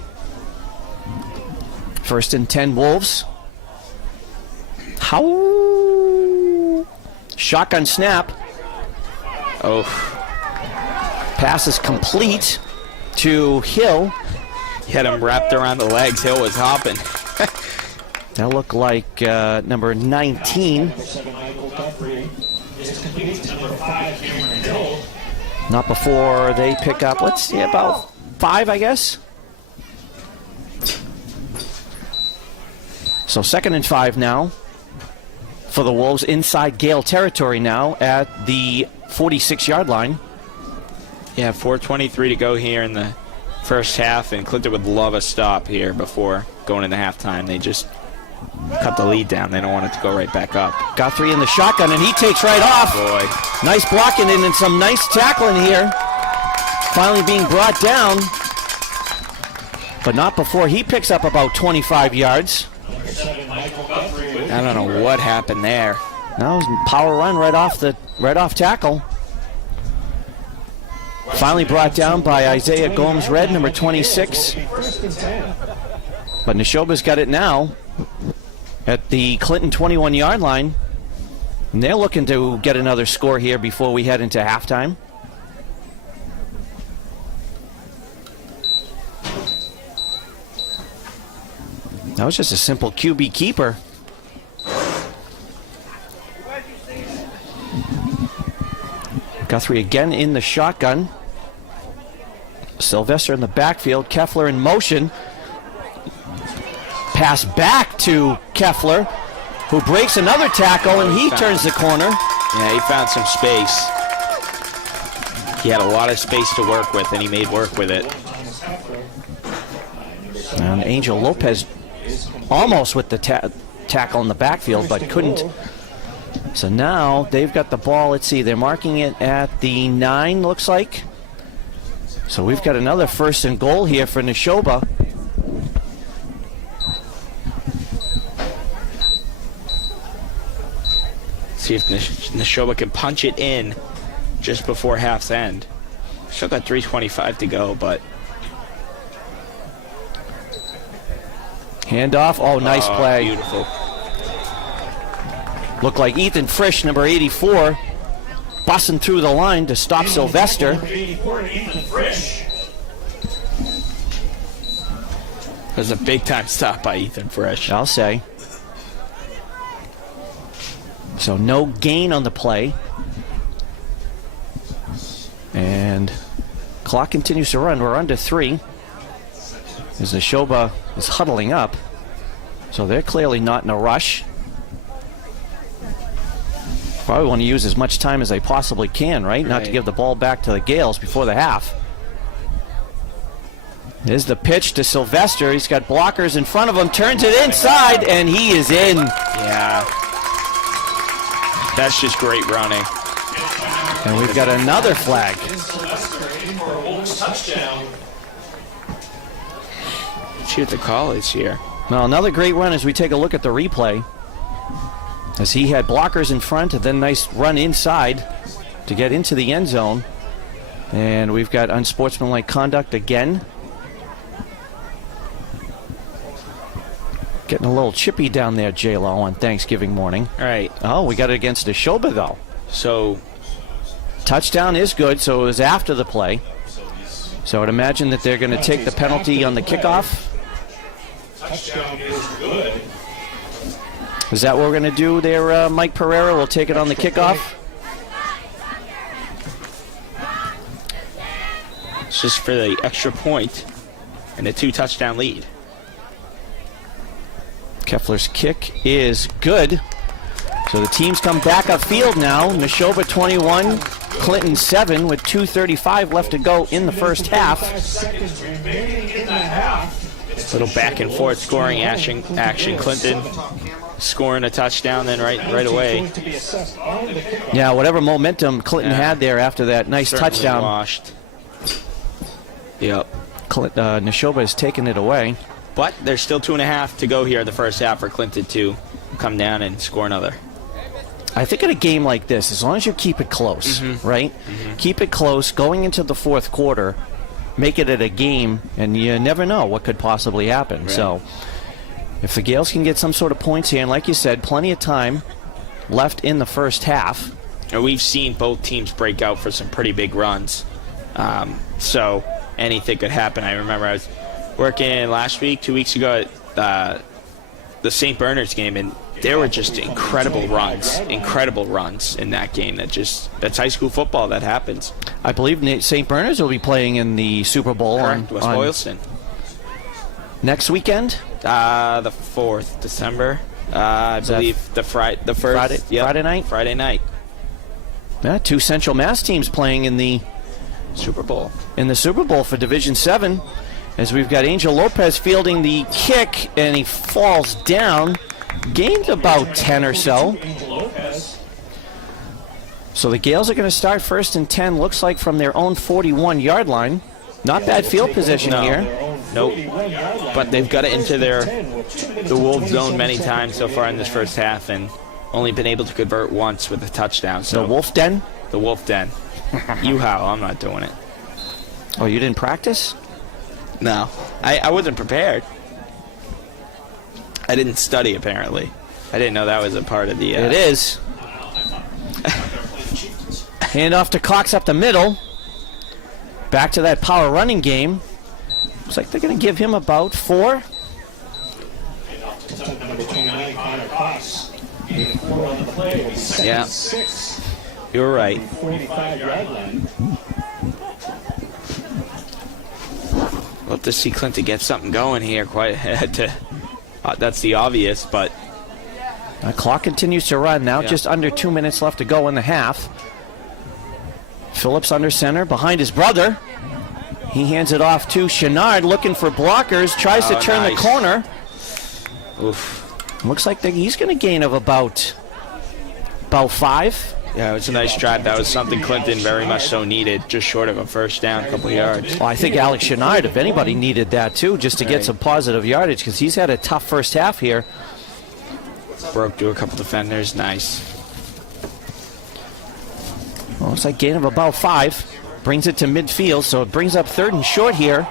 First and 10 Wolves. How? Shotgun snap. Oh, Pass is complete to Hill. he had him wrapped around the legs. Hill was hopping. That looked like number 19. Not before they pick up, let's see, about 5, I guess. So 2nd and 5 now for the Wolves inside Gale territory now at the 46-yard line. Yeah, 4:23 to go here in the first half, and Clinton would love a stop here before going into halftime. They just cut the lead down. They don't want it to go right back up. Guthrie in the shotgun, and he takes right off. Boy. Nice blocking and then some nice tackling here. Finally being brought down, but not before he picks up about 25 yards. I don't know what happened there. Now power run right off tackle. Finally brought down by Isaiah Gomes-Red, number 26. But Nashoba's got it now at the Clinton 21-yard line. And they're looking to get another score here before we head into halftime. That was just a simple QB keeper. Guthrie again in the shotgun. Sylvester in the backfield. Keffler in motion. Pass back to Keffler, who breaks another tackle, and he turns the corner. Yeah, he found some space. He had a lot of space to work with, and he made work with it. And Angel Lopez almost with the tackle in the backfield, but couldn't. So now they've got the ball. Let's see, they're marking it at the 9, looks like. So we've got another 1st and goal here for Nashoba. See if Nashoba can punch it in just before half's end. Still got 3:25 to go, but Handoff. Oh, nice play. Beautiful. Looked like Ethan Frisch, number 84, busting through the line to stop Sylvester. 84 to Ethan Frisch. That was a big-time stop by Ethan Frisch. I'll say. So no gain on the play. And clock continues to run. We're under 3. As Nashoba is huddling up. So they're clearly not in a rush. Probably want to use as much time as they possibly can, right? Not to give the ball back to the Gales before the half. There's the pitch to Sylvester. He's got blockers in front of him. Turns it inside, and he is in. Yeah. That's just great running. And we've got another flag. For a Wolves touchdown. Let's see what the call is here. Now another great run as we take a look at the replay. As he had blockers in front and then nice run inside to get into the end zone. And we've got unsportsmanlike conduct again. Getting a little chippy down there, J-Lo, on Thanksgiving morning. All right. Oh, we got it against Nashoba, though. So Touchdown is good, so it was after the play. So I'd imagine that they're going to take the penalty on the kickoff. Touchdown is good. Is that what we're going to do there, Mike Pereira? We'll take it on the kickoff. it's just for the extra point and a 2-touchdown lead. Keffler's kick is good. So the teams come back upfield now. Nashoba 21, Clinton 7 with 2:35 left to go in the first half. Seconds remaining in the half. Little back and forth scoring action. Clinton scoring a touchdown then right away. To be assessed on the kickoff. Yeah, whatever momentum Clinton had there after that nice Certainly touchdown, washed. Yep. Nashoba has taken it away. But there's still 2.5 to go here in the first half for Clinton to come down and score another. I think in a game like this, as long as you keep it close, right? Keep it close going into the fourth quarter, make it at a game, and you never know what could possibly happen. Right. So if the Gales can get some sort of points here, and like you said, plenty of time left in the first half. And we've seen both teams break out for some pretty big runs. So anything could happen. I remember I was working last week, 2 weeks ago at the St. Bernard's game, and there were just incredible runs in that game. That's high school football. That happens. I believe St. Bernard's will be playing in the Super Bowl Correct. West Boylston. next weekend. The 4th December. I believe the first Friday night? Friday night. Yeah, 2 Central Mass teams playing in the Super Bowl. For Division 7, as we've got Angel Lopez fielding the kick, and he falls down, gained about 10 or so. So the Gales are going to start 1st and 10, looks like from their own 41-yard line. Not bad field position here. Nope. But they've got it into the Wolves zone many times so far in this first half, and only been able to convert once with a touchdown. So The Wolf Den? The Wolf Den. You how? I'm not doing it. Oh, you didn't practice? No. I wasn't prepared. I didn't study, apparently. I didn't know that was a part of the... It is. Hand off to Cox up the middle. Back to that power running game. Looks like they're going to give him about 4. Number 29, Connor Cox. 4 on the play. Will be second Yeah. and 6. You're right. 45-yard line. Love to see Clinton get something going here. That's the obvious, but... The clock continues to run now. Yeah. Just under 2 minutes left to go in the half. Phillips under center behind his brother. He hands it off to Chenard, looking for blockers. Tries to turn the nice. corner. Oof. Looks like he's going to gain of about 5. Yeah, it was a nice drive. That was something Clinton very much so needed. Just short of a first down, a couple of yards. Well, I think Alex Chenard, if anybody, needed that too, just to get Right. some positive yardage, because he's had a tough first half here. Broke through a couple defenders. Nice. Well, it's like gain of about 5. Brings it to midfield, so it brings up 3rd and short here.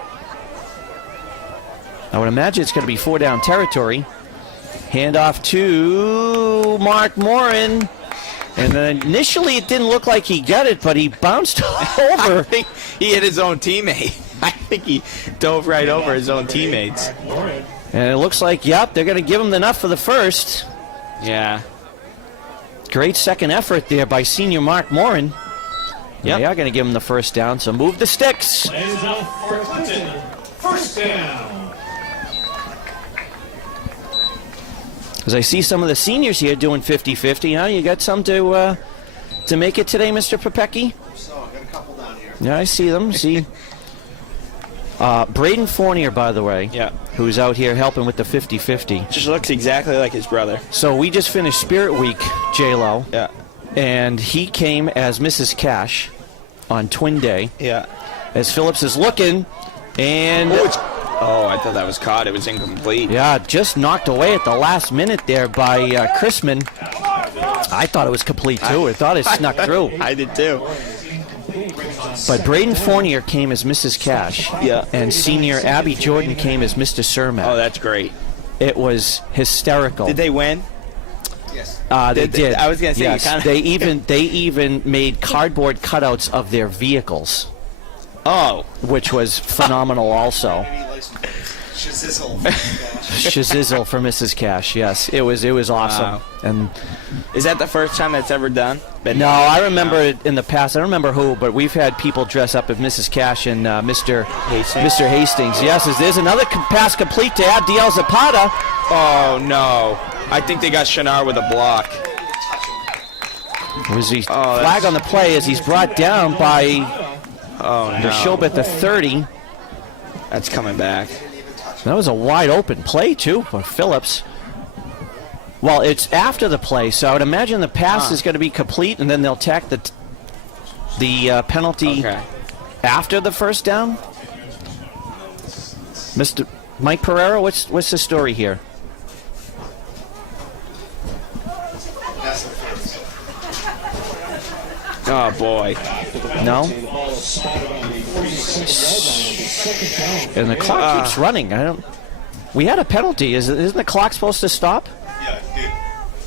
I would imagine it's going to be 4 down territory. Handoff to Mark Morin. And then initially it didn't look like he got it, but he bounced over. I think he hit his own teammate. I think he dove right over his own teammates. And it looks like, yep, they're going to give him enough for the first. Yeah. Great second effort there by senior Mark Morin. Yep. They are going to give him the first down, so move the sticks. Ends out for Clinton. First down. As I see some of the seniors here doing 50-50, huh? You got some to make it today, Mr. Popecki? So, I got a couple down here. Yeah, I see them. See, Braden Fournier, by the way, Yeah. who's out here helping with the 50-50. Just looks exactly like his brother. So we just finished Spirit Week, J-Lo, Yeah. and he came as Mrs. Cash on Twin Day. Yeah. As Phillips is looking, and Oh, I thought that was caught. It was incomplete. yeah, just knocked away at the last minute there by Chrisman. I thought it was complete too. I thought it snuck through. I did too. But Braden Fournier came as Mrs. Cash. Yeah. And senior Abby Jordan came as Mr. Surmat. Oh, that's great. It was hysterical. Did they win? Yes. They did. I was gonna say, you yes. kinda- They even made cardboard cutouts of their vehicles, Oh. which was phenomenal also. Maybe like some shizzle. Shizzle for Mrs. Cash. Yes, it was awesome. Wow. And Is that the first time that's ever done? no, I remember it in the past. I don't remember who, but we've had people dress up as Mrs. Cash and Mr. Hastings. Yes, there's another pass complete to Abdiel Zapata. Oh, no. I think they got Chenard with a block. Was the flag on the play as he's brought down by Nashoba at the 30. That's coming back. That was a wide open play, too, for Phillips. Well, it's after the play, so I would imagine the pass is going to be complete, and then they'll tack the penalty after the first down. Mr. Mike Pereira, what's the story here? Oh, boy. No? And the clock keeps running. We had a penalty. Isn't the clock supposed to stop? Yeah, it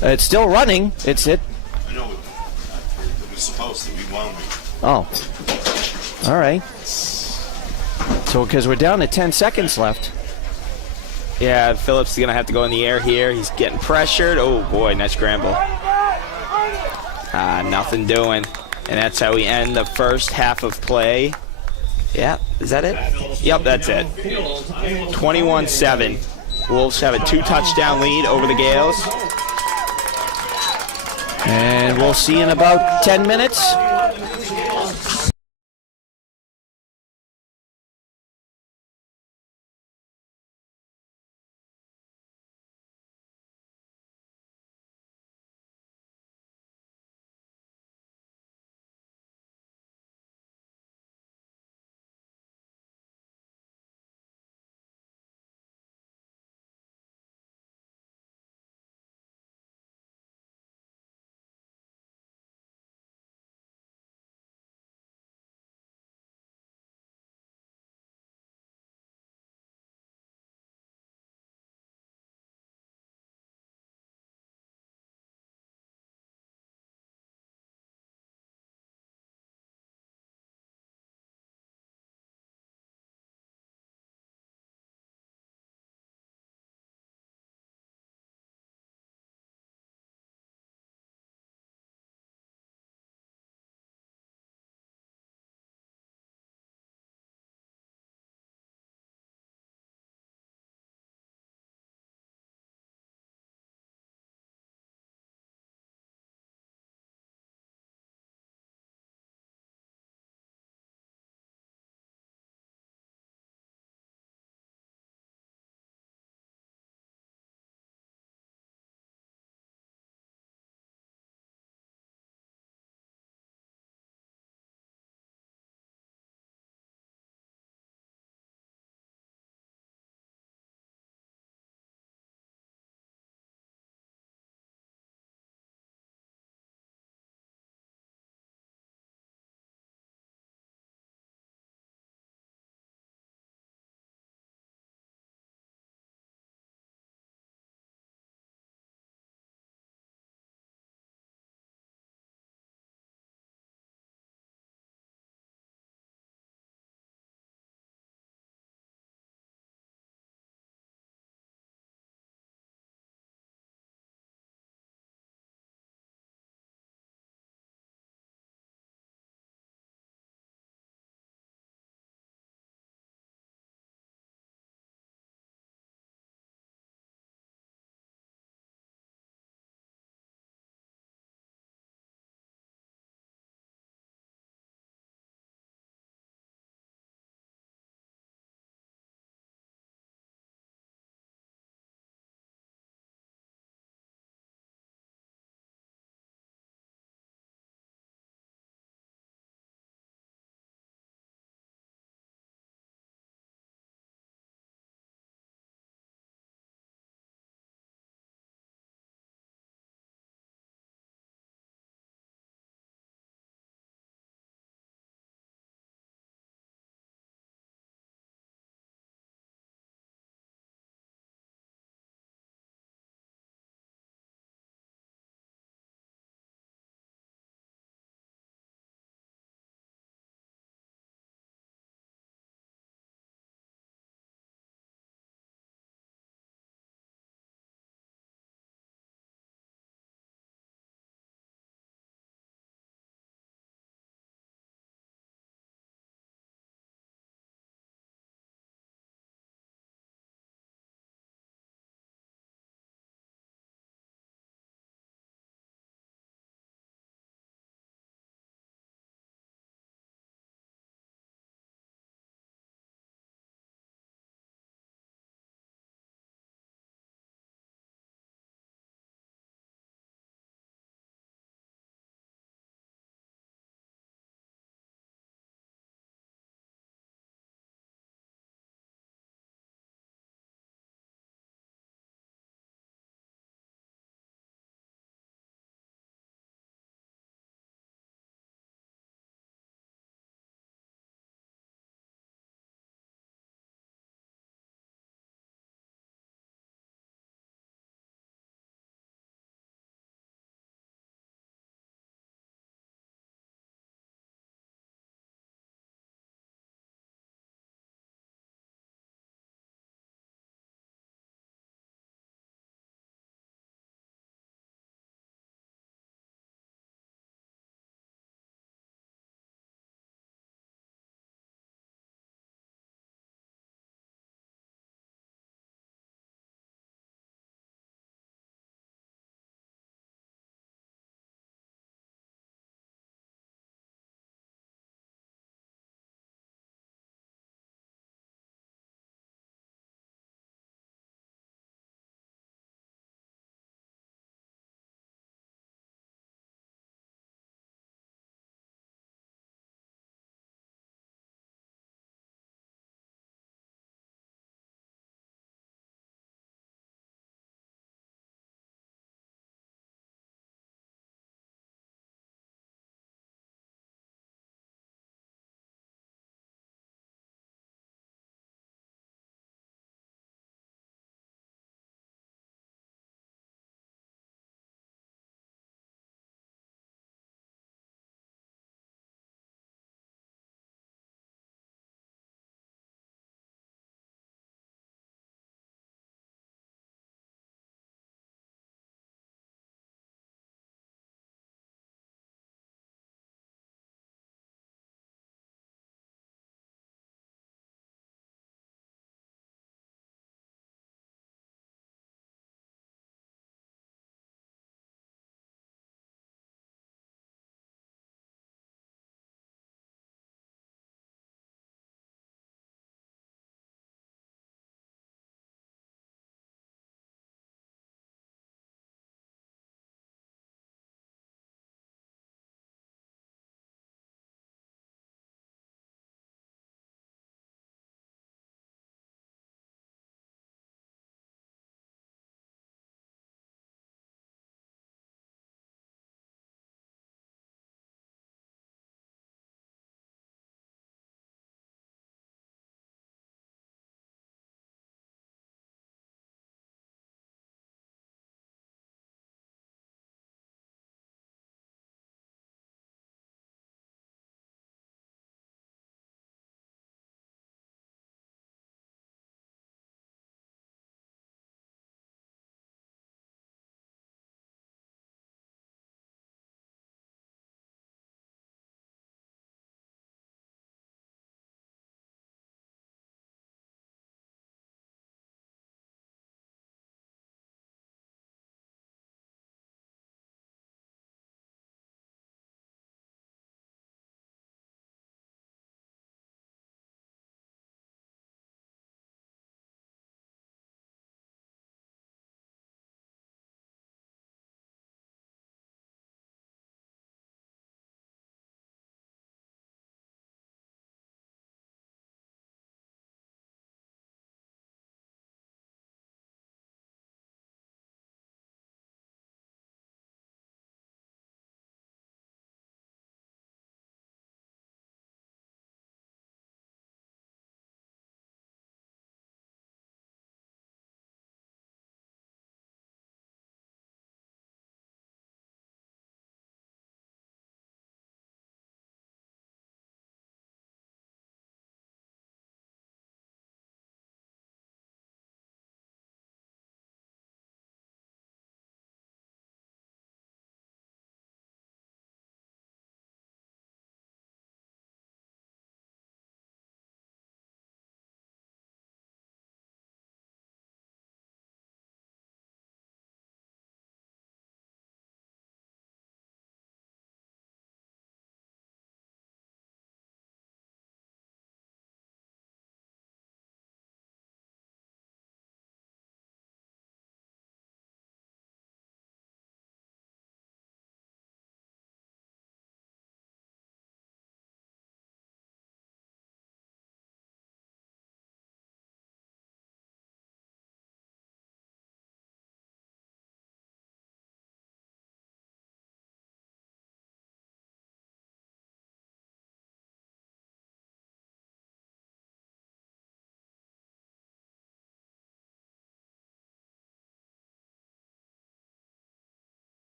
did. It's still running. I know it was supposed to. We wound it. Oh. All right. So, because we're down to 10 seconds left. Yeah, Phillips is going to have to go in the air here. He's getting pressured. Oh, boy, nice scramble. Nothing doing. And that's how we end the first half of play. Yeah, is that it? Yep, that's it. 21-7. Wolves have a 2-touchdown lead over the Gales. And we'll see in about 10 minutes.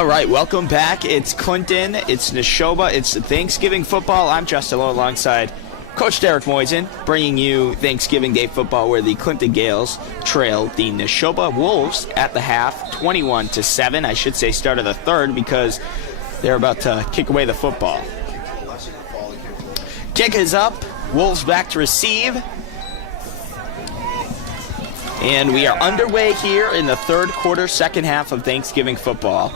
All right, welcome back. It's Clinton, it's Nashoba, it's Thanksgiving football. I'm Justin Lowe alongside Coach Derek Moisen, bringing you Thanksgiving Day football where the Clinton Gales trail the Nashoba Wolves at the half, 21-7. I should say start of the third because they're about to kick away the football. Kick is up, Wolves back to receive. And we are underway here in the third quarter, second half of Thanksgiving football.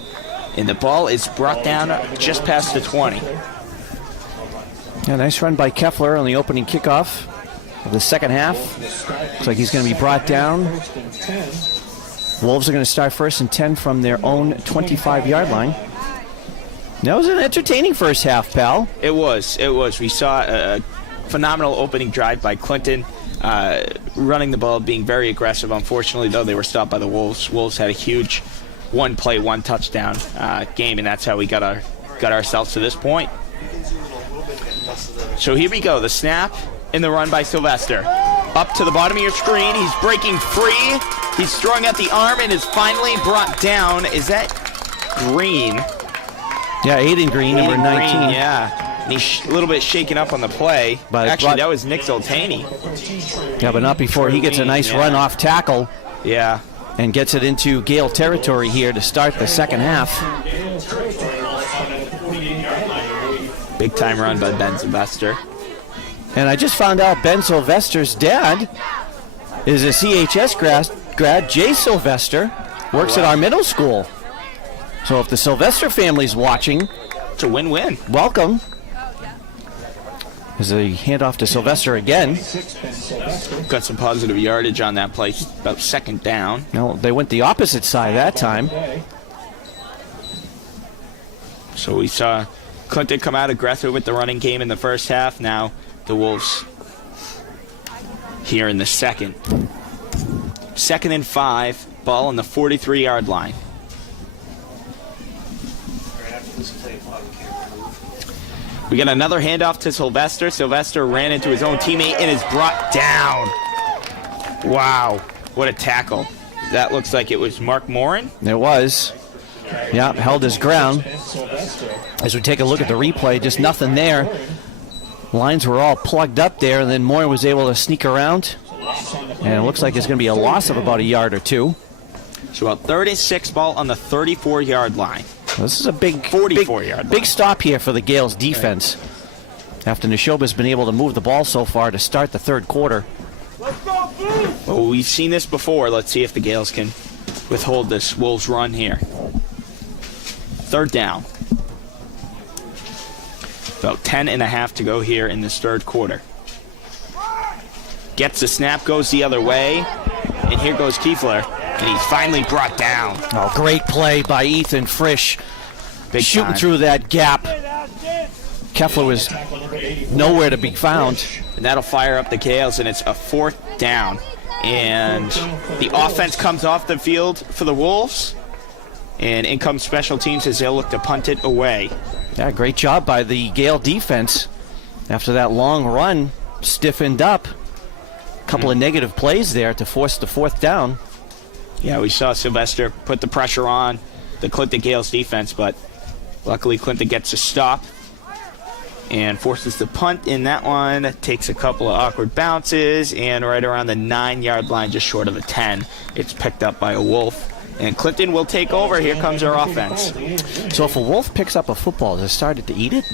And the ball is brought down just past the 20. Yeah, nice run by Keffler on the opening kickoff of the second half. Looks like he's going to be brought down. Wolves are going to start 1st and 10 from their own 25-yard line. That was an entertaining first half, pal. It was. We saw a phenomenal opening drive by Clinton, running the ball, being very aggressive. Unfortunately, though, they were stopped by the Wolves. Wolves had a huge one-play, one-touchdown game, and that's how we got ourselves to this point. So here we go. The snap and the run by Sylvester. Up to the bottom of your screen. He's breaking free. He's throwing at the arm and is finally brought down. Is that Green? Yeah, Aiden Green, number 19. Green, yeah. And he's a little bit shaken up on the play. But actually, that was Nick Zoltani. Yeah, but not before he gets a nice run off tackle. Yeah. And gets it into Gale territory here to start the second half. Big time run by Ben Sylvester. And I just found out Ben Sylvester's dad is a CHS grad. Jay Sylvester works at our middle school. So if the Sylvester family's watching, it's a win-win. Welcome. As a handoff to Sylvester again. Got some positive yardage on that play, about second down. No, they went the opposite side that time. So we saw Clinton come out aggressive with the running game in the first half. Now the Wolves here in the second. 2nd and 5, ball on the 43-yard line. We got another handoff to Sylvester. Sylvester ran into his own teammate and is brought down. Wow, what a tackle. That looks like it was Mark Morin. It was. Yeah, held his ground. As we take a look at the replay, just nothing there. Lines were all plugged up there, and then Morin was able to sneak around. And it looks like it's going to be a loss of about a yard or two. So about 36, ball on the 34-yard line. This is a big 44-yard big stop here for the Gales defense. After Nashoba's been able to move the ball so far to start the third quarter. Well, we've seen this before. Let's see if the Gales can withhold this Wolves run here. 3rd down. About 10 and a half to go here in this third quarter. Gets the snap, goes the other way, and here goes Kiefler, and he's finally brought down. Oh, great play by Ethan Frisch. Big shooting time. Through that gap. Keffler was nowhere to be found. And that'll fire up the Gales, and it's a 4th down. And the offense comes off the field for the Wolves, and in comes special teams as they'll look to punt it away. Yeah, great job by the Gale defense. After that long run, stiffened up. A couple of negative plays there to force the 4th down. Yeah, we saw Sylvester put the pressure on the Clinton Gales defense, but luckily Clinton gets a stop and forces the punt in that one. Takes a couple of awkward bounces, and right around the 9-yard line, just short of the 10, it's picked up by a Wolf. And Clinton will take over. Here comes our offense. So if a Wolf picks up a football, does it start to eat it?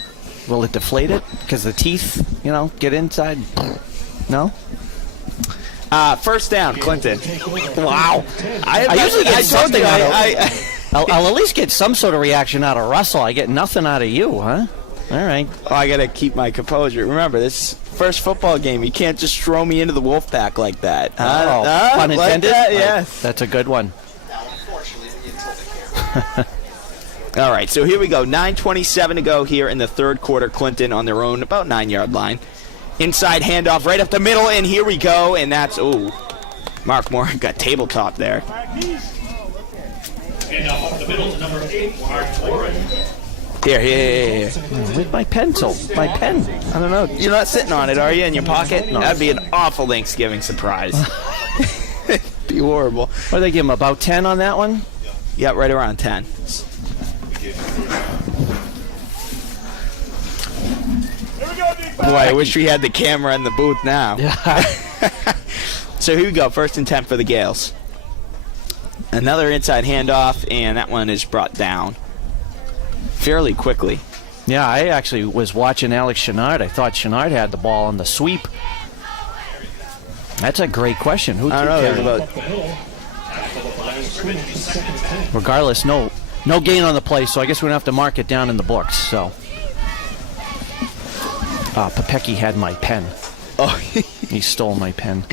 Will it deflate it? Because the teeth, get inside? No? First down, Clinton. Wow. I usually get something out of I'll at least get some sort of reaction out of Russell. I get nothing out of you, huh? All right. Oh, I got to keep my composure. Remember, this first football game. You can't just throw me into the wolf pack like that. Pun intended? Like that? Yes. That's a good one. All right, so here we go. 9:27 to go here in the third quarter. Clinton on their own, about 9-yard line. Inside handoff right up the middle, and here we go. And that's, Mark Moore got tabletop there. Handoff up the middle to number 8, Mark Warren. Here. With my pencil. My pen. I don't know. You're not sitting on it, are you, in your pocket? No. That'd be an awful Thanksgiving surprise. It'd be horrible. What did they give him, about 10 on that one? Yeah, right around 10. Boy, I wish we had the camera in the booth now. Yeah. So here we go, 1st and 10 for the Gales. Another inside handoff, and that one is brought down fairly quickly. Yeah, I actually was watching Alex Chenard. I thought Chenard had the ball on the sweep. That's a great question. Who I don't know. carried There's it? about Regardless, no gain on the play, so I guess we don't have to mark it down in the books. So, Popecki had my pen. Oh, He stole my pen.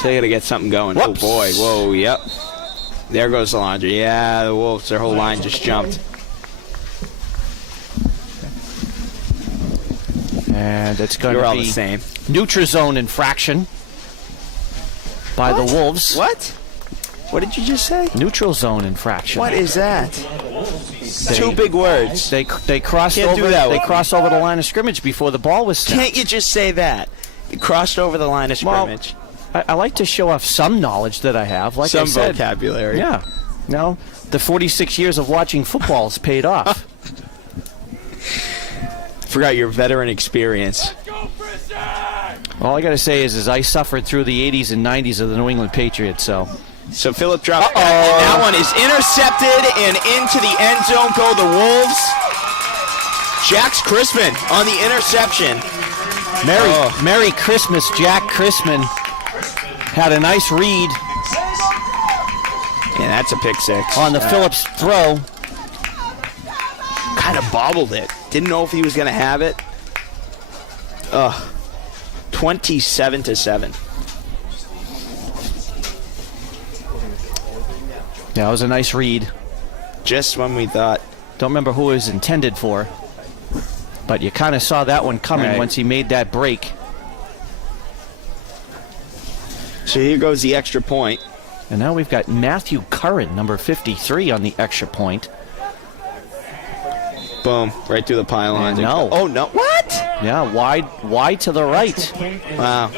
so they got to get something going. Whoops. Oh boy! Whoa! Yep. There goes the laundry. Yeah, the Wolves. Their whole line just jumped. And it's going You're to all be the same. neutral zone infraction by the Wolves. What? What did you just say? Neutral zone infraction. What is that? Two big words. They crossed Can't do over. that. They crossed over the line of scrimmage before the ball was snapped. Can't you just say that? You crossed over the line of Well, scrimmage. I like to show off some knowledge that I have. Like Some I said, vocabulary. yeah. No, the 46 years of watching football has paid off. Forgot your veteran experience. All I got to say is I suffered through the 80s and 90s of the New England Patriots. So Phillip drops back, and that one is intercepted, and into the end zone go the Wolves. Jax Crispin on the interception. Merry Christmas, Jack Christman. Had a nice read And that's a pick six. on the Phillips throw. Kind of bobbled it. Didn't know if he was going to have it. 27-7. Yeah, it was a nice read. Just when we thought. Don't remember who it was intended for, but you kind of saw that one coming Right. once he made that break. So here goes the extra point. And now we've got Matthew Curran, number 53, on the extra point. Boom. Right through the pylon. No. Oh, no. What? Yeah, wide to the right. Wow.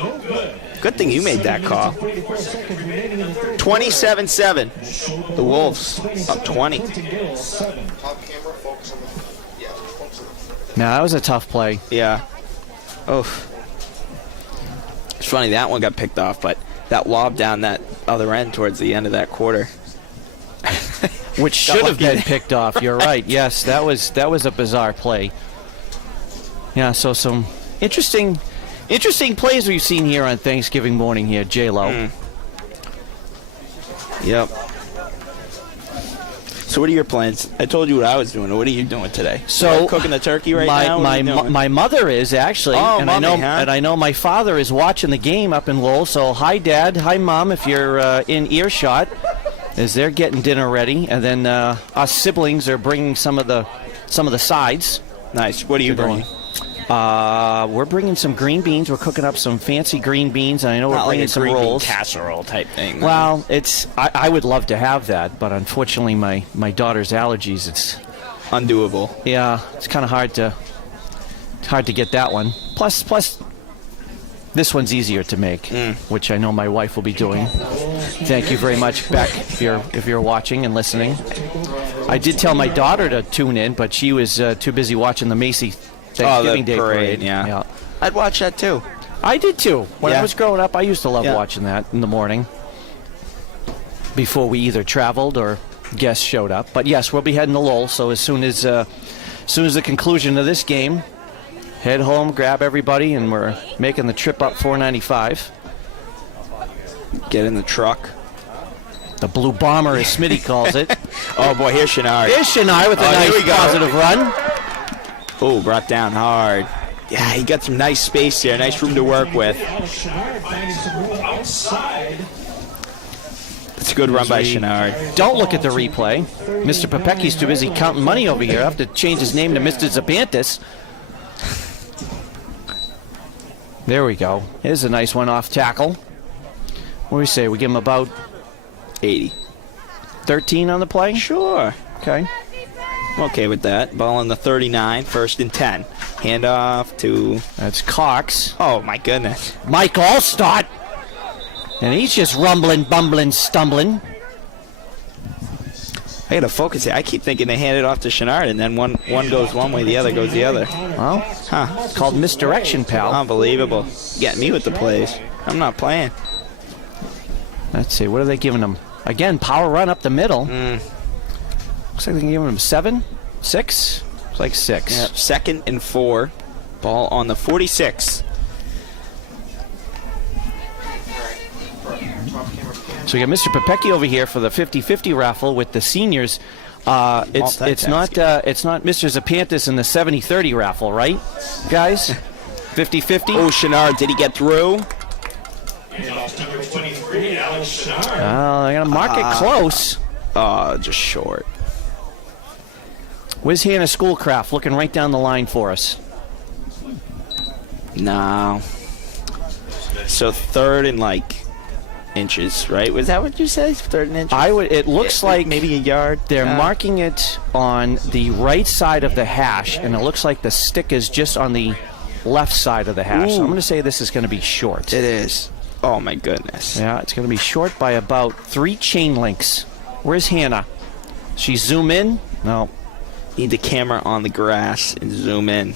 Good thing you made that call. 27-7. The Wolves up 20. Top camera, focus on the. Yeah, focus on the. Now, that was a tough play. Yeah. Oh. It's funny, that one got picked off, but that lob down that other end towards the end of that quarter. Which should have lucky. been picked off. You're right. Yes, that was a bizarre play. Yeah, so some interesting plays we've seen here on Thanksgiving morning here, J-Lo. Yep. So what are your plans? I told you what I was doing. What are you doing today? So You're cooking the turkey right now? What are you doing? my mother is actually, Oh, and mommy, I know my father is watching the game up in Lowell. So hi, Dad, hi, Mom, if you're in earshot, as they're getting dinner ready, and then us siblings are bringing some of the sides. Nice. What are you bringing? We're bringing some green beans. We're cooking up some fancy green beans, and I know we're Not like bringing a some green bean rolls. casserole type thing. Well, I would love to have that, but unfortunately, my daughter's allergies. It's undoable. it's kind of hard to get that one. Plus, this one's easier to make, which I know my wife will be doing. Thank you very much, Beck, if you're watching and listening. I did tell my daughter to tune in, but she was too busy watching the Macy Thanksgiving the Day parade, yeah. I'd watch that too. I did too. When Yeah. I was growing up, I used to love Yeah. watching that in the morning before we either traveled or guests showed up. But yes, we'll be heading to Lowell. So as soon as the conclusion of this game, head home, grab everybody, and we're making the trip up 495. Get in the truck. The Blue Bomber, as Smitty calls it. Oh boy, here's Chenard. There's Shania with a Oh, here nice we go. positive run. Oh, brought down hard. Yeah, he got some nice space there, nice room to work with. It's a good run by Chenard. Don't look at the replay. Mr. Popecki's too busy counting money over here. I have to change his name to Mr. Zabantis. There we go. Here's a nice one off tackle. What do we say? We give him about 80. 13 on the play? Sure. Okay. I'm okay with that. Ball on the 39, 1st and 10. Handoff to... That's Cox. Oh, my goodness. Mike Allstott. And he's just rumbling, bumbling, stumbling. I gotta focus it. I keep thinking they hand it off to Chenard, and then one goes one way, the other goes the other. Well, it's called misdirection, pal. Unbelievable. Getting me with the plays. I'm not playing. Let's see, what are they giving him? Again, power run up the middle. Looks like they're giving him 7, 6. It's like 6. Yep. 2nd and 4. Ball on the 46. So we got Mr. Pepecki over here for the 50-50 raffle with the seniors. It's not Mr. Zapantis in the 70-30 raffle, right, guys? 50-50. Oh, Chenard, did he get through? Handoff number 23, Alex Chenard. They're gonna mark it close. Just short. Where's Hannah Schoolcraft looking right down the line for us? No. So 3rd and like inches, right? Was that what you said? 3rd and inches? It looks like maybe a yard. they're marking it on the right side of the hash, and it looks like the stick is just on the left side of the hash. So I'm going to say this is going to be short. It is. Oh my goodness. Yeah, it's going to be short by about 3 chain links. Where's Hannah? She zoom in? No. Need the camera on the grass and zoom in.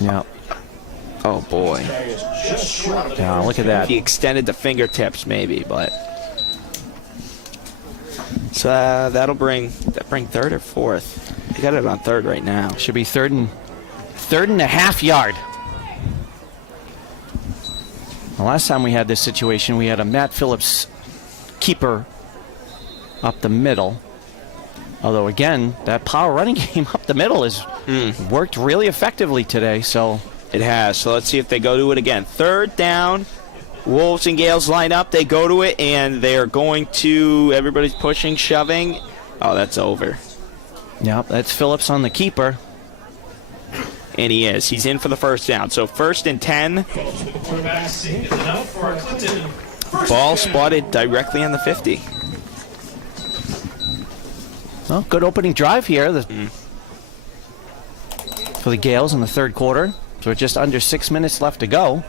Yeah. Oh boy. Yeah, look at that. He extended the fingertips maybe, but so that'll bring 3rd or 4th. You got it on 3rd right now. Should be third and a half yard. The last time we had this situation, we had a Matt Phillips keeper up the middle. Although, again, that power running game up the middle has worked really effectively today. So it has. So let's see if they go to it again. 3rd down. Wolves and Gales line up. They go to it, and they're going to. Everybody's pushing, shoving. Oh, that's over. Yeah, that's Phillips on the keeper. And he is. He's in for the 1st down. So 1st and 10. Quarterback is enough for Clinton. Ball spotted directly on the 50. Well, good opening drive here for the Gales in the 3rd quarter. So we're just under 6 minutes left to go.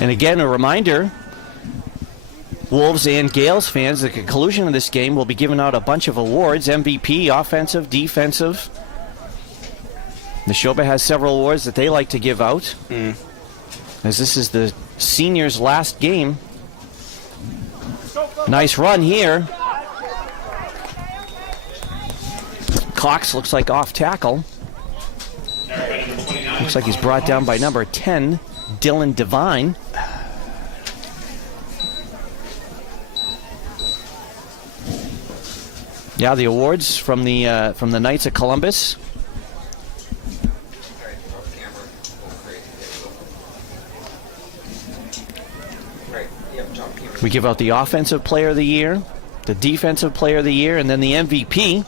And again, a reminder, Wolves and Gales fans, the conclusion of this game will be giving out a bunch of awards, MVP, offensive, defensive. Nashoba has several awards that they like to give out. As this is the seniors' last game. Nice run here. Cox looks like off tackle. Looks like he's brought down by number 10, Dylan Devine. Yeah, the awards from the Knights of Columbus. We give out the Offensive Player of the Year, the Defensive Player of the Year, and then the MVP,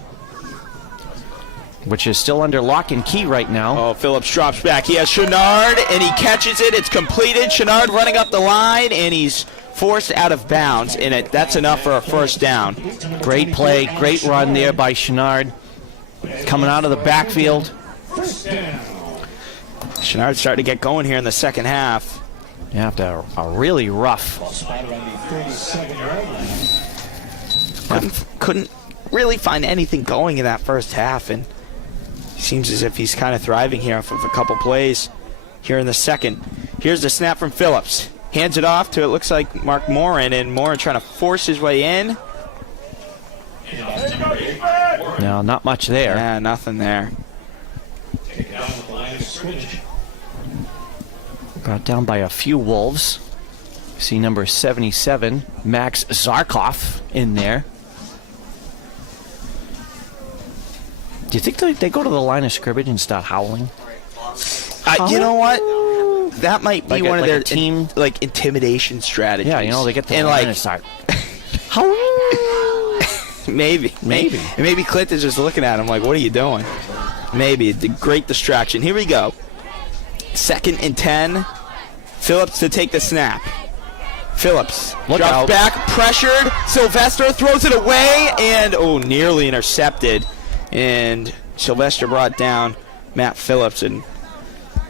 which is still under lock and key right now. Oh, Phillips drops back. He has Chenard, and he catches it. It's completed. Chenard running up the line, and he's forced out of bounds, and that's enough for a 1st down. Great play, great run there by Chenard. Coming out of the backfield. Chenard's starting to get going here in the 2nd half. You have to a really rough. Couldn't really find anything going in that 1st half, and seems as if he's kind of thriving here off of a couple plays here in the 2nd. Here's the snap from Phillips. Hands it off to, it looks like, Mark Morin, and Morin trying to force his way in. No, not much there. Yeah, nothing there. Brought down by a few Wolves. See number 77, Max Zarkov, in there. Do you think they go to the line of scrimmage and start howling? You know what? That might be Like one of their team intimidation strategies. Yeah, you know, they get to the and line and start. Maybe. Maybe Clint is just looking at him like, what are you doing? Maybe. A great distraction. Here we go. 2nd and 10. Phillips to take the snap. Phillips drops back, pressured. Sylvester throws it away, and nearly intercepted. And Sylvester brought down Matt Phillips and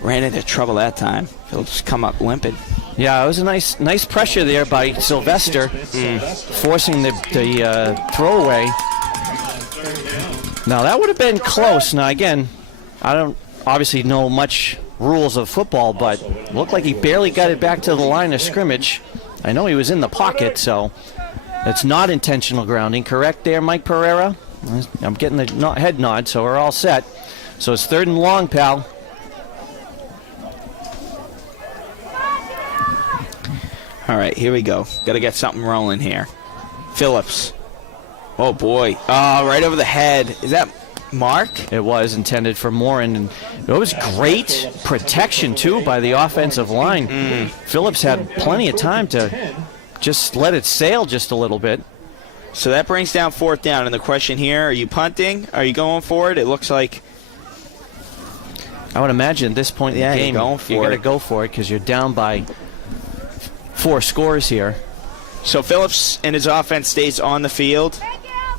ran into trouble that time. He'll just come up limping. Yeah, it was a nice pressure there by Sylvester, forcing the throwaway. Now, that would have been close. Now, again, I don't obviously know much rules of football, but looked like he barely got it back to the line of scrimmage. I know he was in the pocket, so it's not intentional grounding. Correct there, Mike Pereira? I'm getting the head nod, so we're all set. So it's 3rd and long, pal. All right, here we go. Got to get something rolling here. Phillips. Oh, boy. Oh, right over the head. Is that Mark? It was intended for Morin, and it was great protection, too, by the offensive line. Phillips had plenty of time to just let it sail just a little bit. So that brings down 4th down, and the question here, are you punting? Are you going for it? It looks like... I would imagine at this point in the game, you got to go for it because you're down by 4 scores here. So Phillips and his offense stays on the field.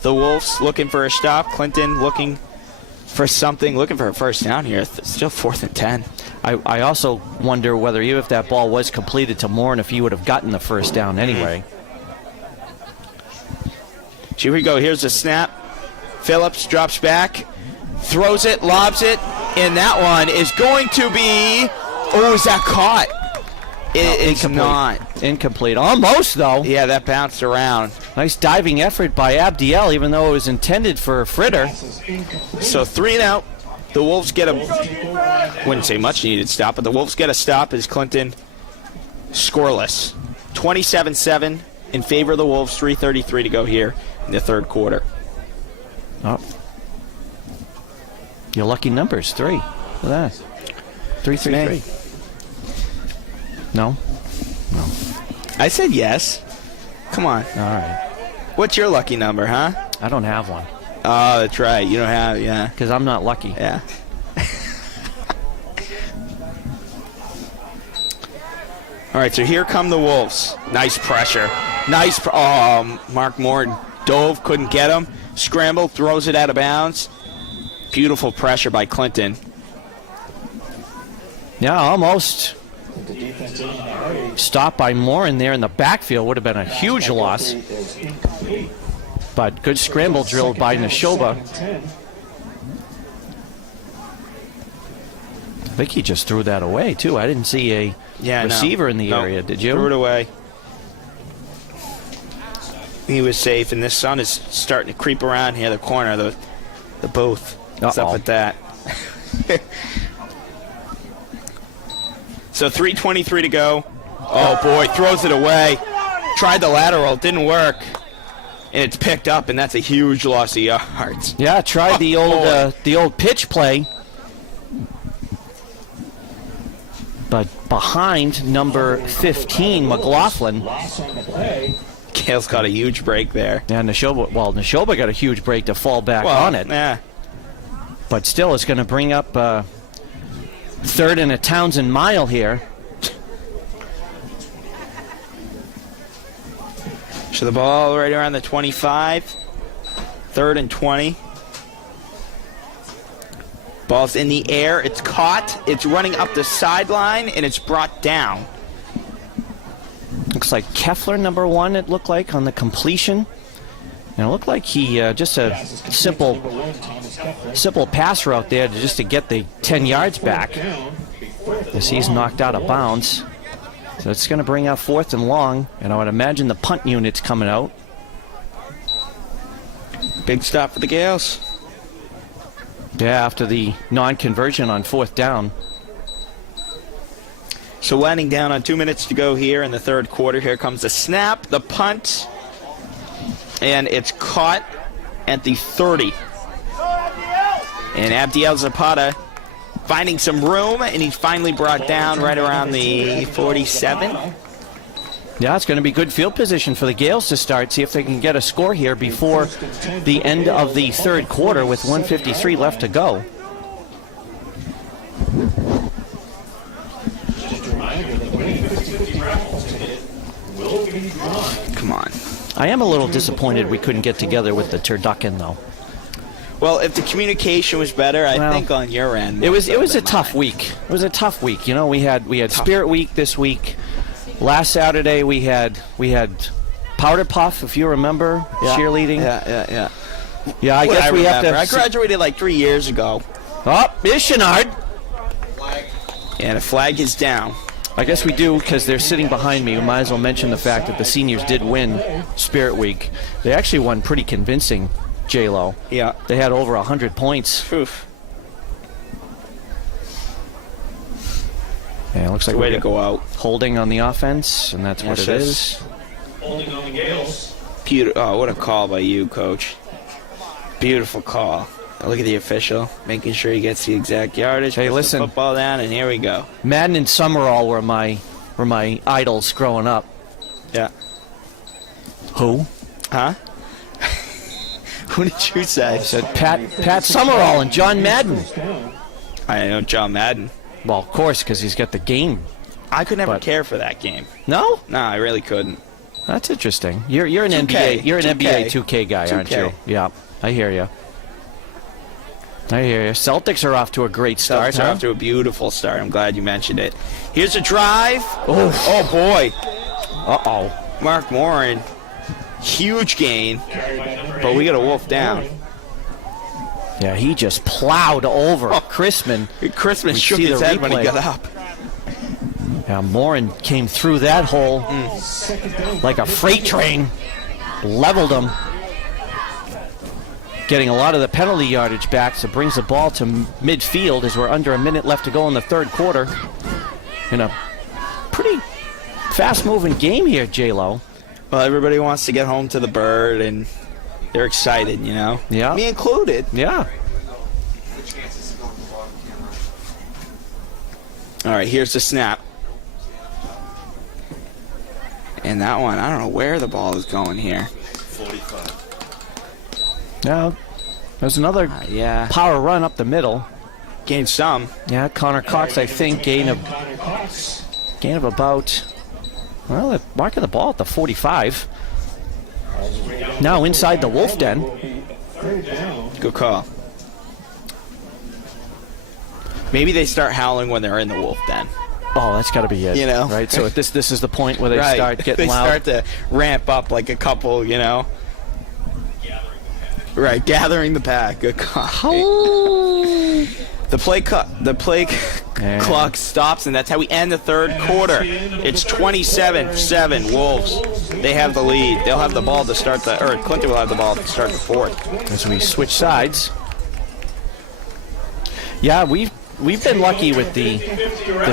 The Wolves looking for a stop. Clinton looking for something, looking for a first down here. Still 4th and 10. I also wonder whether even if that ball was completed to Morin, if he would have gotten the first down anyway. Here we go. Here's the snap. Phillips drops back, throws it, lobs it, and that one is going to be... Oh, is that caught? It's not. Incomplete. Almost, though. Yeah, that bounced around. Nice diving effort by Abdiel, even though it was intended for a fritter. So 3 and out. The Wolves get a... Wouldn't say much needed stop, but the Wolves get a stop as Clinton scoreless. 27-7 in favor of the Wolves. 3:33 to go here in the 3rd quarter. Oh. Your lucky numbers, 3. Look at that. 3-3-3. No? No. I said yes. Come on. All right. What's your lucky number, huh? I don't have one. Oh, that's right. You don't have, yeah. Because I'm not lucky. Yeah. All right, so here come the Wolves. Nice pressure. Mark Moore dove, couldn't get him. Scrambled, throws it out of bounds. Beautiful pressure by Clinton. Yeah, almost. Stopped by Morin there in the backfield would have been a huge loss. But good scramble drill by Nashoba. I think he just threw that away, too. I didn't see a receiver in the area, did you? Threw it away. He was safe, and this sun is starting to creep around here, the corner, the booth. What's up with that? So 3:23 to go. Oh, boy, throws it away. Tried the lateral, didn't work. And it's picked up, and that's a huge loss of yards. Yeah, tried the old pitch play. But behind number 15, McLaughlin. Gale's got a huge break there. Yeah, Nashoba got a huge break to fall back on it. Yeah. But still, it's going to bring up 3rd and a Townsend mile here. So the ball right around the 25. 3rd and 20. Ball's in the air. It's caught. It's running up the sideline, and it's brought down. Looks like Keffler, number 1, it looked like, on the completion. And it looked like he just a simple pass route there just to get the 10 yards back as he's knocked out of bounds. So it's going to bring up 4th and long, and I would imagine the punt unit's coming out. Big stop for the Gales. Yeah, after the non-conversion on 4th down. So winding down on 2 minutes to go here in the 3rd quarter. Here comes the snap, the punt, and it's caught at the 30. And Abdiel Zapata finding some room, and he's finally brought down right around the 47. Yeah, it's going to be good field position for the Gales to start. See if they can get a score here before the end of the 3rd quarter with 1:53 left to go. Come on. I am a little disappointed we couldn't get together with the turducken, though. Well, if the communication was better, I think on your end. It was more so a than tough mine. week. It was a tough week. You know, we had Spirit Week this week. Last Saturday we had Powder Puff, if you remember, cheerleading. Yeah. Yeah, I guess we have to. I graduated like 3 years ago. Oh, here's Chenard. And the flag is down. I guess we do, because they're sitting behind me. We might as well mention the fact that the seniors did win Spirit Week. They actually won pretty convincing, J-Lo. Yeah. They had over 100 points. Oof. Yeah, it looks like Way we're to go out. holding on the offense, and that's what Yes, it yes. is. Holding on the Gales. Oh, what a call by you, Coach. Beautiful call. Look at the official, making sure he gets the exact yardage. Hey, puts the listen. football down, and here we go. Madden and Summerall were my idols growing up. Yeah. Who? Huh? Who did you say? Said Pat Summerall and John Madden. I know John Madden. Well, of course, because he's got the game. I could never But- care for that game. No? No, I really couldn't. That's interesting. You're an 2K. NBA. You're an 2K. NBA 2K guy, aren't 2K. you? Yeah, I hear you. Celtics are off to a great start. Celtics are Huh? off to a beautiful start. I'm glad you mentioned it. Here's a drive. Oh Boy. Uh-oh. Mark Warren. Huge gain. But we got a wolf down. Yeah, he just plowed over Chrisman. Christmas We shook see his the head when he replay. got up. Yeah, Morin came through that hole like a freight train. Leveled him. Getting a lot of the penalty yardage back, so brings the ball to midfield as we're under a minute left to go in the third quarter. In a pretty fast-moving game here, J-Lo. Well, everybody wants to get home to the bird, and they're excited, you know? Yeah. Me included. Yeah. The chances of going to the bottom camera. All right, here's the snap. And that one, I don't know where the ball is going here. 45. Now, there's another Yeah, power run up the middle. gained some. Yeah, Connor Cox, I think, gain of about, well, the mark of the ball at the 45. Now inside the Wolf Den. Good call. Maybe they start howling when they're in the wolf den. Oh, that's got to be it. You know. right? So this is the point where they Right. start getting They loud. start to ramp up like a couple, you know. Right, gathering the pack. Good call. The play Yeah. clock stops, and that's how we end the third quarter. It's 27-7 Wolves. They have the lead. They'll have the ball to start Clinton will have the ball to start the fourth. As we switch sides. Yeah, we've been lucky with the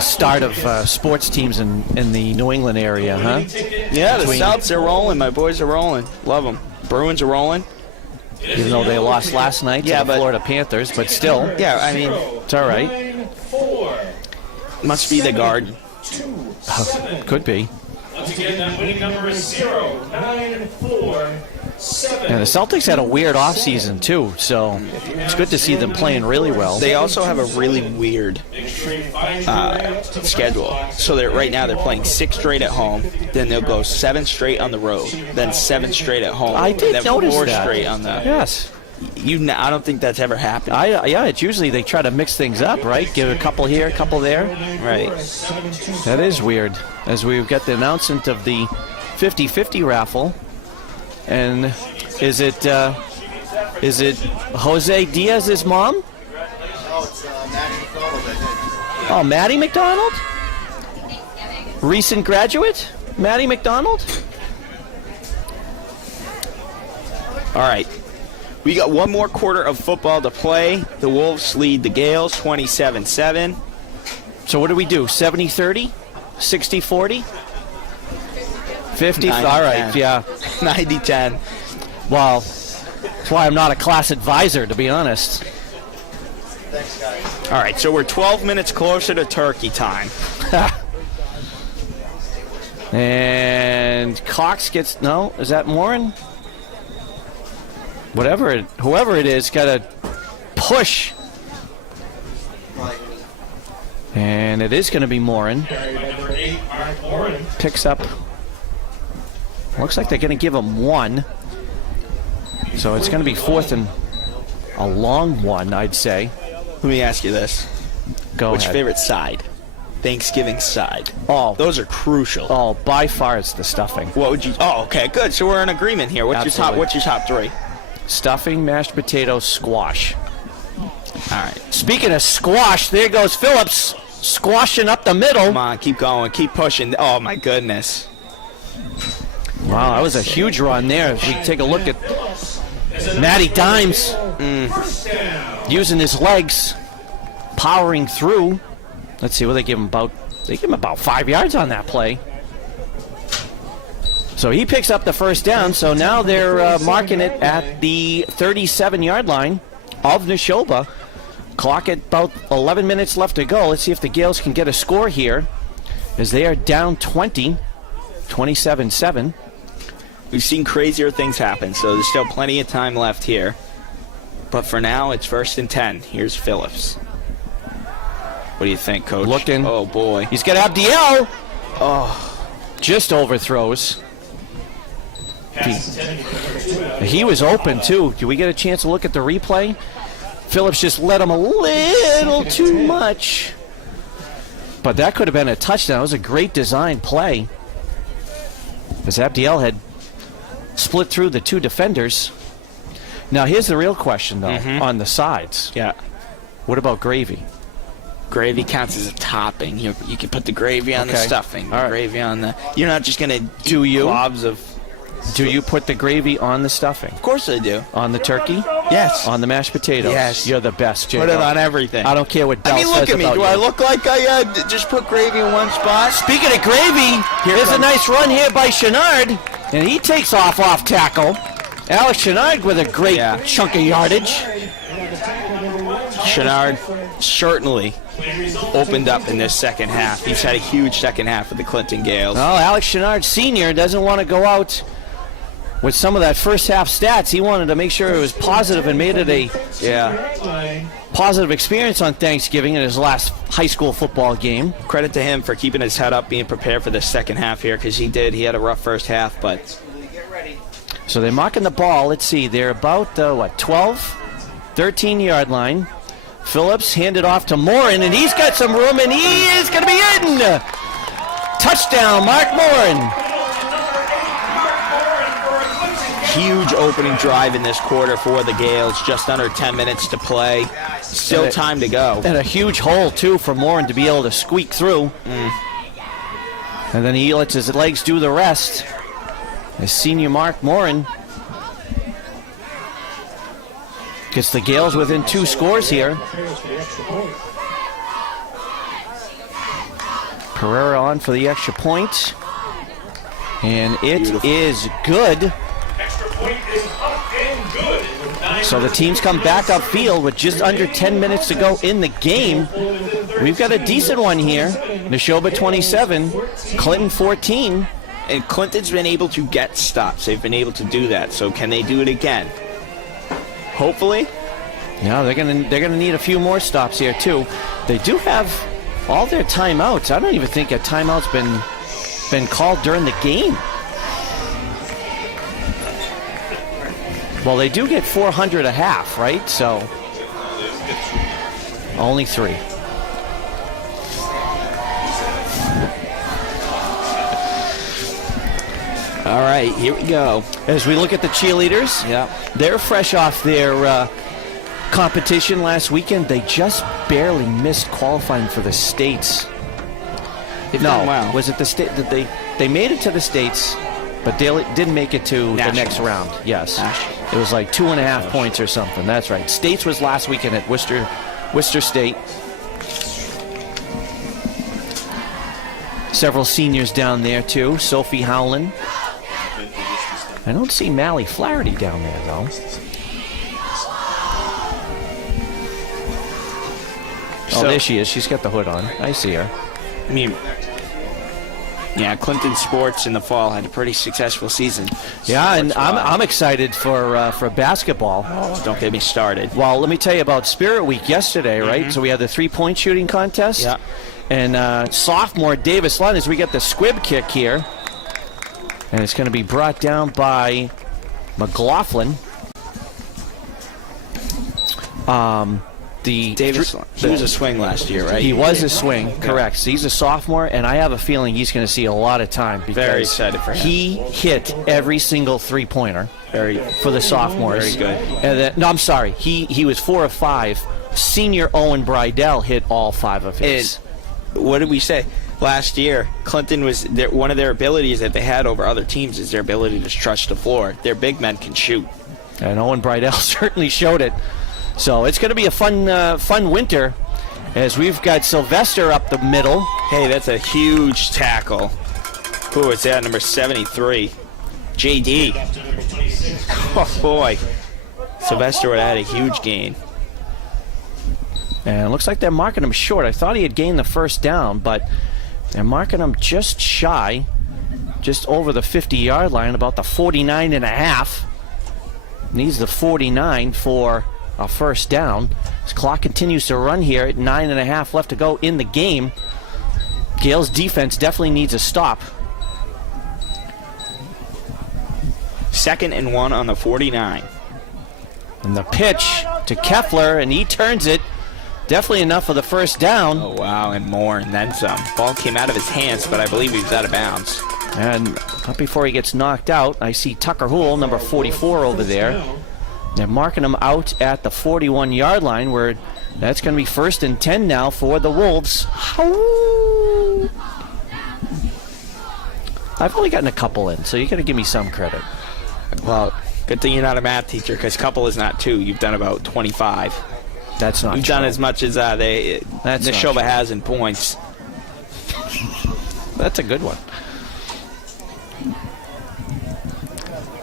start of sports teams in the New England area, huh? Yeah, the Souths are rolling. My boys are rolling. Love them. Bruins are rolling. Even though they lost last night to the but- Florida Panthers, but still, Yeah, I mean, it's all right. 4, must be the Garden. 2, Oh, 7. could be. Once again, that winning number is 0, 9, 4, 7. And the Celtics had a weird offseason, too, so it's good to see them playing really well. They also have a really weird schedule. So right now they're playing 6 straight at home, then they'll go 7 straight on the road, then 7 straight at home. I did then notice 4 that. straight on the. Yes. I don't think that's ever happened. Yeah, it's usually they try to mix things up, right? Give a couple here, a couple there. Right. That is weird. As we've got the announcement of the 50-50 raffle. And is it Jose Diaz's mom? No, it's Maddie McDonald, I think. Oh, Maddie McDonald? Recent graduate? Maddie McDonald? All right. We got one more quarter of football to play. The Wolves lead the Gales 27-7. So what do we do? 70-30? 60-40? 50? 90-10. All right, yeah. 90-10. Well, that's why I'm not a class advisor, to be honest. Thanks, guys. All right, so we're 12 minutes closer to turkey time. And Cox gets, no, is that Morin? Whoever it is, got to push. And it is going to be Morin. Carry number 8, Mark Warren. Picks up. Looks like they're going to give him 1. So it's going to be 4th and a long one, I'd say. Let me ask you this. Go What's your ahead. favorite side? Thanksgiving side. Oh, Those are crucial. oh, by far it's the stuffing. What would you... Oh, okay, good. So we're in agreement here. Absolutely. What's your top three? Stuffing, mashed potatoes, squash. All right. Speaking of squash, there goes Phillips squashing up the middle. Come on, keep going. Keep pushing. Oh, my goodness. Wow, that was a huge run there. If we take a look at Matty Dimes using his legs, powering through. Let's see what they give him about. They give him about 5 yards on that play. So he picks up the first down. So now they're marking it at the 37-yard line of Nashoba. Clock at about 11 minutes left to go. Let's see if the Gales can get a score here, as they are down 20, 27-7. We've seen crazier things happen, so there's still plenty of time left here. But for now, it's 1st and 10. Here's Phillips. What do you think, Coach? Looking. Oh, boy. He's got Abdiel. Oh, just overthrows. He was open, too. Do we get a chance to look at the replay? Phillips just let him a little too much. But that could have been a touchdown. It was a great design play, as Abdiel had split through the two defenders. Now, here's the real question, though, on the sides. Yeah. What about gravy? Gravy counts as a topping. You can put the gravy on the Okay. stuffing. All right. Gravy on the... You're not just going to Do you? globs of... Do you put the gravy on the stuffing? Of course I do. On the turkey? Yes. On the mashed potatoes? Yes. You're the best, Jay. Put it on everything. I don't care what Del I mean, look says at me. about Do you. I look like I just put gravy in one spot? Speaking of gravy, here's a nice run here by Chenard, and he takes off tackle. Alex Chenard with a great chunk of yardage. Chenard certainly opened up in this second half. He's had a huge second half with the Clinton Gales. Well, Alex Chenard Sr. doesn't want to go out with some of that first half stats. He wanted to make sure it was positive and made it a positive experience on Thanksgiving in his last high school football game. Credit to him for keeping his head up, being prepared for the second half here, because he did. He had a rough first half, but... So they're marking the ball. Let's see. They're about, 12, 13-yard line. Phillips handed off to Morin, and he's got some room, and he is going to be in. Touchdown, Mark Morin. Huge opening drive in this quarter for the Gales. Just under 10 minutes to play. Still time to go. And a huge hole, too, for Morin to be able to squeak through. And then he lets his legs do the rest. As senior Mark Morin gets the Gales within 2 scores here. Pereira on for the extra point. And it is good. So the teams come back upfield with just under 10 minutes to go in the game. We've got a decent one here. Nashoba 27, Clinton 14. And Clinton's been able to get stops. They've been able to do that. So can they do it again? Hopefully. Yeah, they're gonna need a few more stops here too. They do have all their timeouts. I don't even think a timeout's been called during the game. Well, they do get 400 a half, right? So only 3. All right, here we go. As we look at the cheerleaders, they're fresh off their competition last weekend. They just barely missed qualifying for the States. They've done well. Was it the state that they made it to the States, but they didn't make it to the next round? Yes, it was like 2.5 points or something. That's right. States was last weekend at Worcester State. Several seniors down there too. Sophie Howland. I don't see Mally Flaherty down there though. Oh, there she is. She's got the hood on. I see her. I mean, yeah, Clinton sports in the fall had a pretty successful season. Yeah, and I'm excited for basketball. Oh, don't get me started. Well, let me tell you about Spirit Week yesterday, right? So we had the 3-point shooting contest. Yeah. And sophomore Davis Lund, as we get the squib kick here. And it's going to be brought down by McLaughlin. Davis, he was a swing last year, right? He was a swing, correct. So he's a sophomore, and I have a feeling he's going to see a lot of time because Very excited for him. He hit every single three-pointer for the sophomores. Very good. And then, no, I'm sorry. He was 4 of 5. Senior Owen Brydell hit all 5 of his. What did we say? Last year, Clinton was one of their abilities that they had over other teams is their ability to stretch the floor. Their big men can shoot. And Owen Brydell certainly showed it. So it's going to be a fun winter as we've got Sylvester up the middle. Hey, that's a huge tackle. Who is that? Number 73. JD. Oh, boy. Sylvester would have had a huge gain. And it looks like they're marking him short. I thought he had gained the first down, but they're marking him just shy, just over the 50-yard line, about the 49.5. Needs the 49 for a first down. This clock continues to run here at 9.5 left to go in the game. Gale's defense definitely needs a stop. 2nd and 1 on the 49. And the pitch to Keffler, and he turns it. Definitely enough for the first down. Oh, wow, and more, and then some. Ball came out of his hands, but I believe he was out of bounds. And not before he gets knocked out, I see Tucker Houle, number 44, over there. They're marking him out at the 41-yard line, where that's going to be 1st and 10 now for the Wolves. I've only gotten a couple in, so you got to give me some credit. Well, good thing you're not a math teacher, because couple is not 2. You've done about 25. That's not You've true. done as much as Nashoba has in points. That's a good one.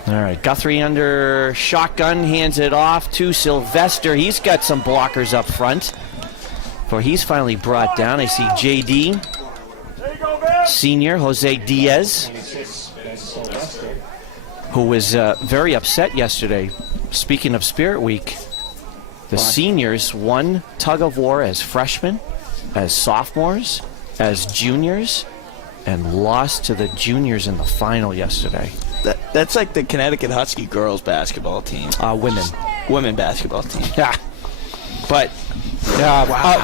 All right, Guthrie under shotgun, hands it off to Sylvester. He's got some blockers up front. For he's finally brought down. I see JD, senior Jose Diaz, who was very upset yesterday. Speaking of Spirit Week, the seniors won tug of war as freshmen, as sophomores, as juniors, and lost to the juniors in the final yesterday. That's like the Connecticut Husky girls basketball team. Women basketball team. Yeah. But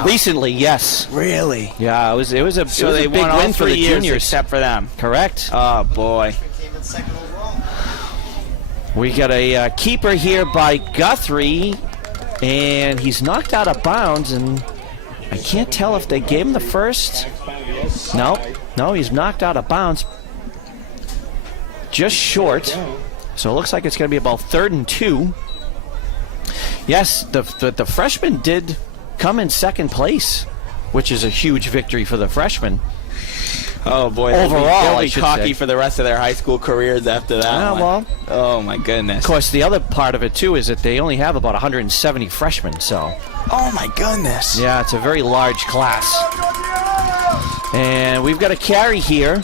recently, yes. really? Yeah, it was a So they big won all win for 3 the years juniors. except for them. Correct. Oh, boy. Came in 2nd overall. We got a keeper here by Guthrie, and he's knocked out of bounds, and I can't tell if they gave him the first. No, he's knocked out of bounds. Just short. So it looks like it's going to be about 3rd and 2. Yes, the freshman did come in 2nd place, which is a huge victory for the freshmen. Oh, boy. Overall, they'll I be should cocky say. for the rest of their high school careers after that Yeah, one. well. Oh, my goodness. Of course, the other part of it, too, is that they only have about 170 freshmen, so... Oh, my goodness. Yeah, it's a very large class. And we've got a carry here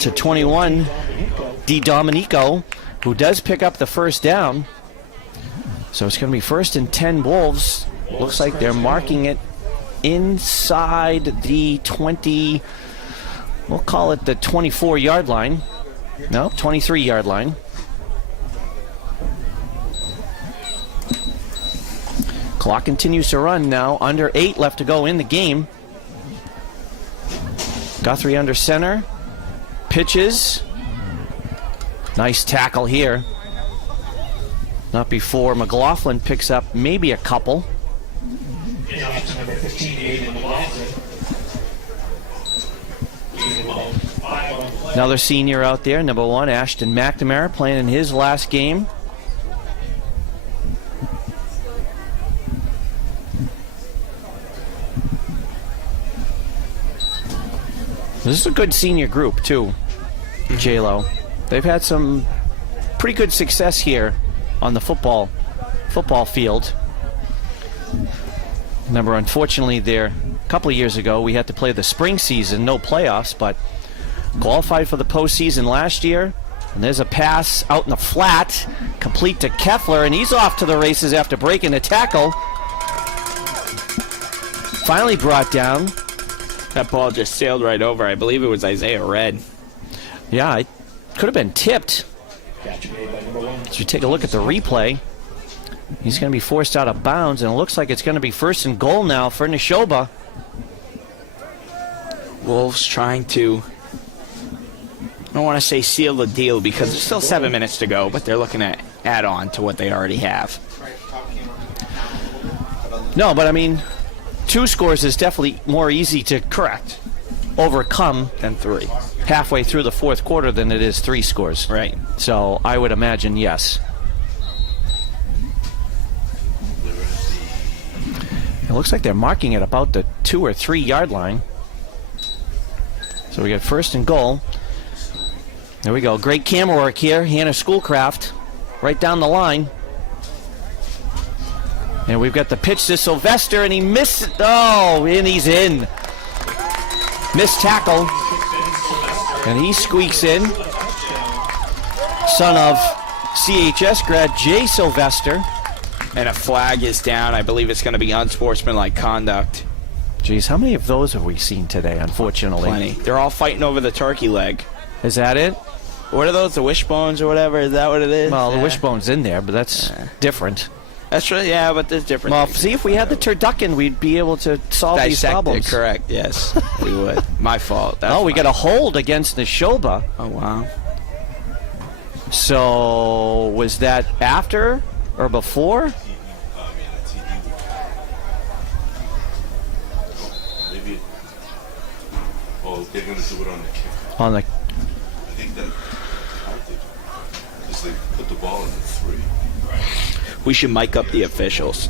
to 21, Di Domenico, who does pick up the first down. So it's going to be 1st and 10 Wolves. Looks like they're marking it inside the 20, we'll call it the 24-yard line. No, 23-yard line. Clock continues to run now. Under 8 left to go in the game. Guthrie under center. Pitches. Nice tackle here. Not before McLaughlin picks up maybe a couple. Is off to number 15, Aiden McLaughlin. Another senior out there, number 1, Ashton McNamara, playing in his last game. This is a good senior group, too, J-Lo. They've had some pretty good success here on the football field. Remember, unfortunately, there a couple of years ago, we had to play the spring season, no playoffs, but qualified for the postseason last year. And there's a pass out in the flat, complete to Keffler, and he's off to the races after breaking a tackle. Finally brought down. That ball just sailed right over. I believe it was Isaiah Red. Yeah, it could have been tipped. Catch made by number 1. As you take a look at the replay, He's going to be forced out of bounds, and it looks like it's going to be first and goal now for Nashoba. Wolves trying to, I don't want to say seal the deal because there's still 7 minutes to go, but they're looking to add on to what they already have. No, but I mean, 2 scores is definitely more easy to overcome Than 3. halfway through the fourth quarter than it is 3 scores. Right. So I would imagine yes. It looks like they're marking it about the 2 or 3 yard line. So we got first and goal. There we go. Great camera work here. Hannah Schoolcraft right down the line. And we've got the pitch to Sylvester, and he missed it. Oh, and he's in. Missed tackle. And he squeaks in. Son of CHS grad Jay Sylvester. And a flag is down. I believe it's going to be unsportsmanlike conduct. Geez, how many of those have we seen today, unfortunately? Plenty. They're all fighting over the turkey leg. Is that it? What are those, the wishbones or whatever? Is that what it is? Well, the Yeah. wishbone's in there, but that's different. That's right, yeah, but there's different Well, things. see, if we had the turducken, we'd be able to solve these Dissect problems. it, correct, yes. We would. My fault. That's Oh, we my- got a hold against Nashoba. Oh, wow. So, was that after or before? Maybe. Oh, they're going to do it on the kick. On the I think that counted. Because they put the ball in the 3. We should mic up the officials.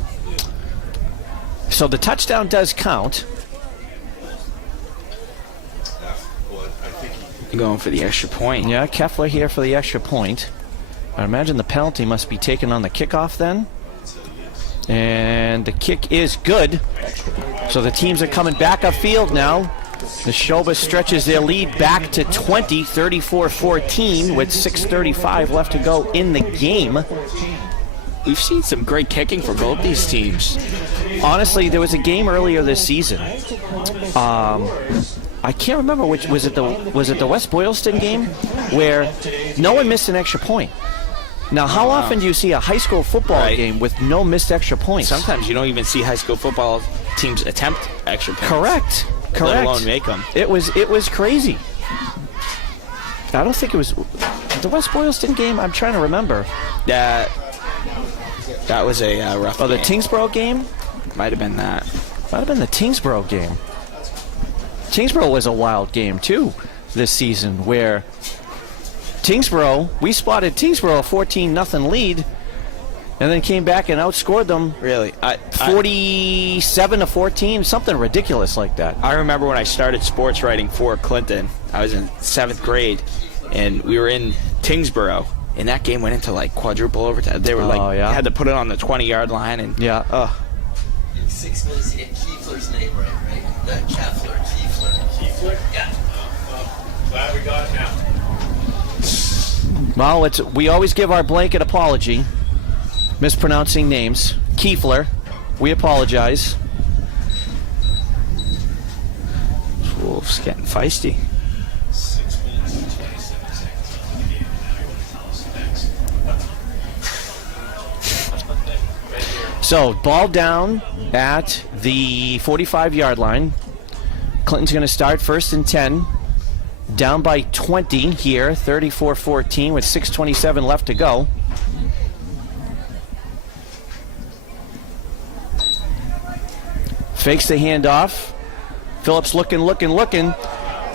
So the touchdown does count. Well, I think he Going for the extra point. Yeah, Keffler here for the extra point. I imagine the penalty must be taken on the kickoff then. And the kick is good. So the teams are coming back upfield now. Nashoba stretches their lead back to 20, 34-14 with 6:35 left to go in the game. We've seen some great kicking for both these teams. Honestly, there was a game earlier this season. I can't remember which was it the West Boylston game where no one missed an extra point. Now, how often do you see a high school football Right. game with no missed extra points? Sometimes you don't even see high school football teams attempt extra points. Correct. Let alone make them. It was crazy. I don't think it was the West Boylston game. I'm trying to remember. That was a rough Oh, the game. Tingsboro game? Might have been that. Might have been the Tingsboro game. Tingsboro was a wild game, too, this season, where we spotted Tingsboro a 14-0 lead, and then came back and outscored them Really. 47-14, something ridiculous like that. I remember when I started sports writing for Clinton. I was in 7th grade, and we were in Tingsboro, and that game went into like quadruple overtime. They were yeah? had to put it on the 20-yard line, and Yeah. 6 minutes to get Kiefler's name right? Not Keffler, Kiefler. Kiefler? Yeah. Glad we got it now. Well, we always give our blanket apology, mispronouncing names. Kiefler, we apologize. Wolves getting feisty. 6 minutes and 27 seconds left in the game. Now you want to tell us next. So, ball down at the 45-yard line. Clinton's going to start first and 10. Down by 20 here, 34-14 with 6:27 left to go. Fakes the handoff. Phillips looking.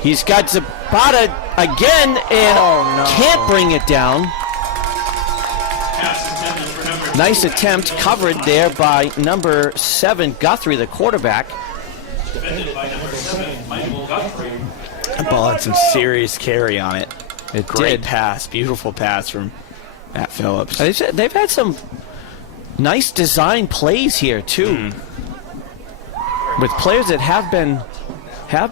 He's got Zapata again and can't bring it down. Pass intended for number Nice attempt, covered there by number 7, Guthrie, the quarterback. defended by number 7, Michael Guthrie. That ball had some serious carry on it. It Great did. pass. Beautiful pass from Matt Phillips. They've had some nice design plays here too, with players that have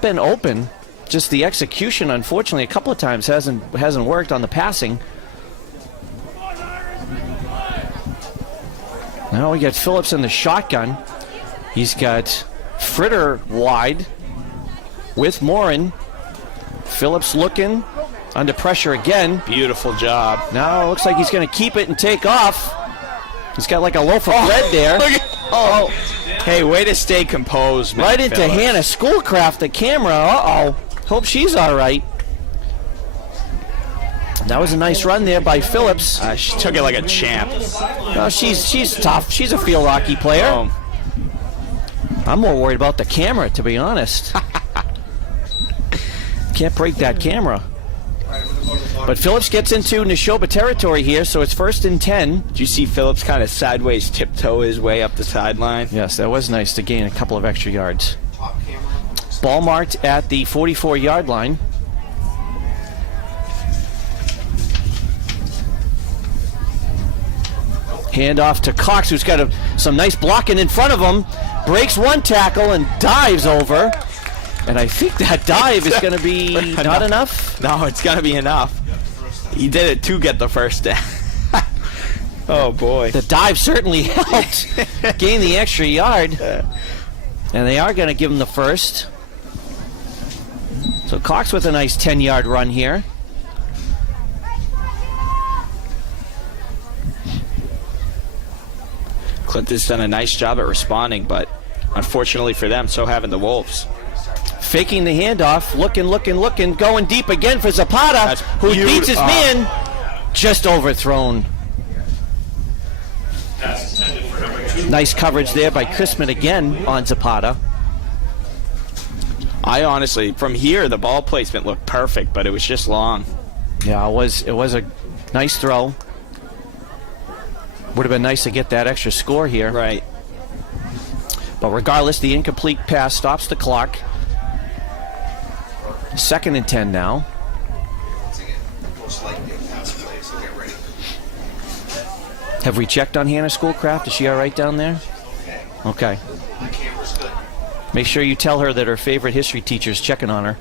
been open. Just the execution, unfortunately, a couple of times hasn't worked on the passing. Now we got Phillips in the shotgun. He's got Fritter wide with Morin. Phillips looking under pressure again. Beautiful job. Now it looks like he's going to keep it and take off. He's got like a loaf of bread there. Look at, oh. Hey, way to stay composed, man. Right into Hannah Schoolcraft, the camera. Uh-oh. Hope she's all right. That was a nice run there by Phillips. She took it like a champ. No, she's tough. She's a field hockey player. Oh. I'm more worried about the camera, to be honest. Can't break that camera. But Phillips gets into Nashoba territory here, so it's 1st and 10. Did you see Phillips kind of sideways tiptoe his way up the sideline? Yes, that was nice to gain a couple of extra yards. Top camera. Ball marked at the 44-yard line. Handoff to Cox, who's got some nice blocking in front of him. Breaks one tackle and dives over. And I think that dive is going to be not enough. No, it's going to be enough. He did it to get the first down. Oh, boy. The dive certainly helped gain the extra yard. And they are going to give him the first. So Cox with a nice 10-yard run here. Clinton's done a nice job at responding, but unfortunately for them, so haven't the Wolves. Faking the handoff, looking, going deep again for Zapata, who beats his man. Just overthrown. Nice coverage there by Chrisman again on Zapata. I honestly, from here, the ball placement looked perfect, but it was just long. Yeah, it was a nice throw. Would have been nice to get that extra score here. Right. But regardless, the incomplete pass stops the clock. 2nd and 10 now. Most likely a pass play, so get ready. Have we checked on Hannah Schoolcraft? Is she all right down there? Okay. The camera's good. Make sure you tell her that her favorite history teacher is checking on her.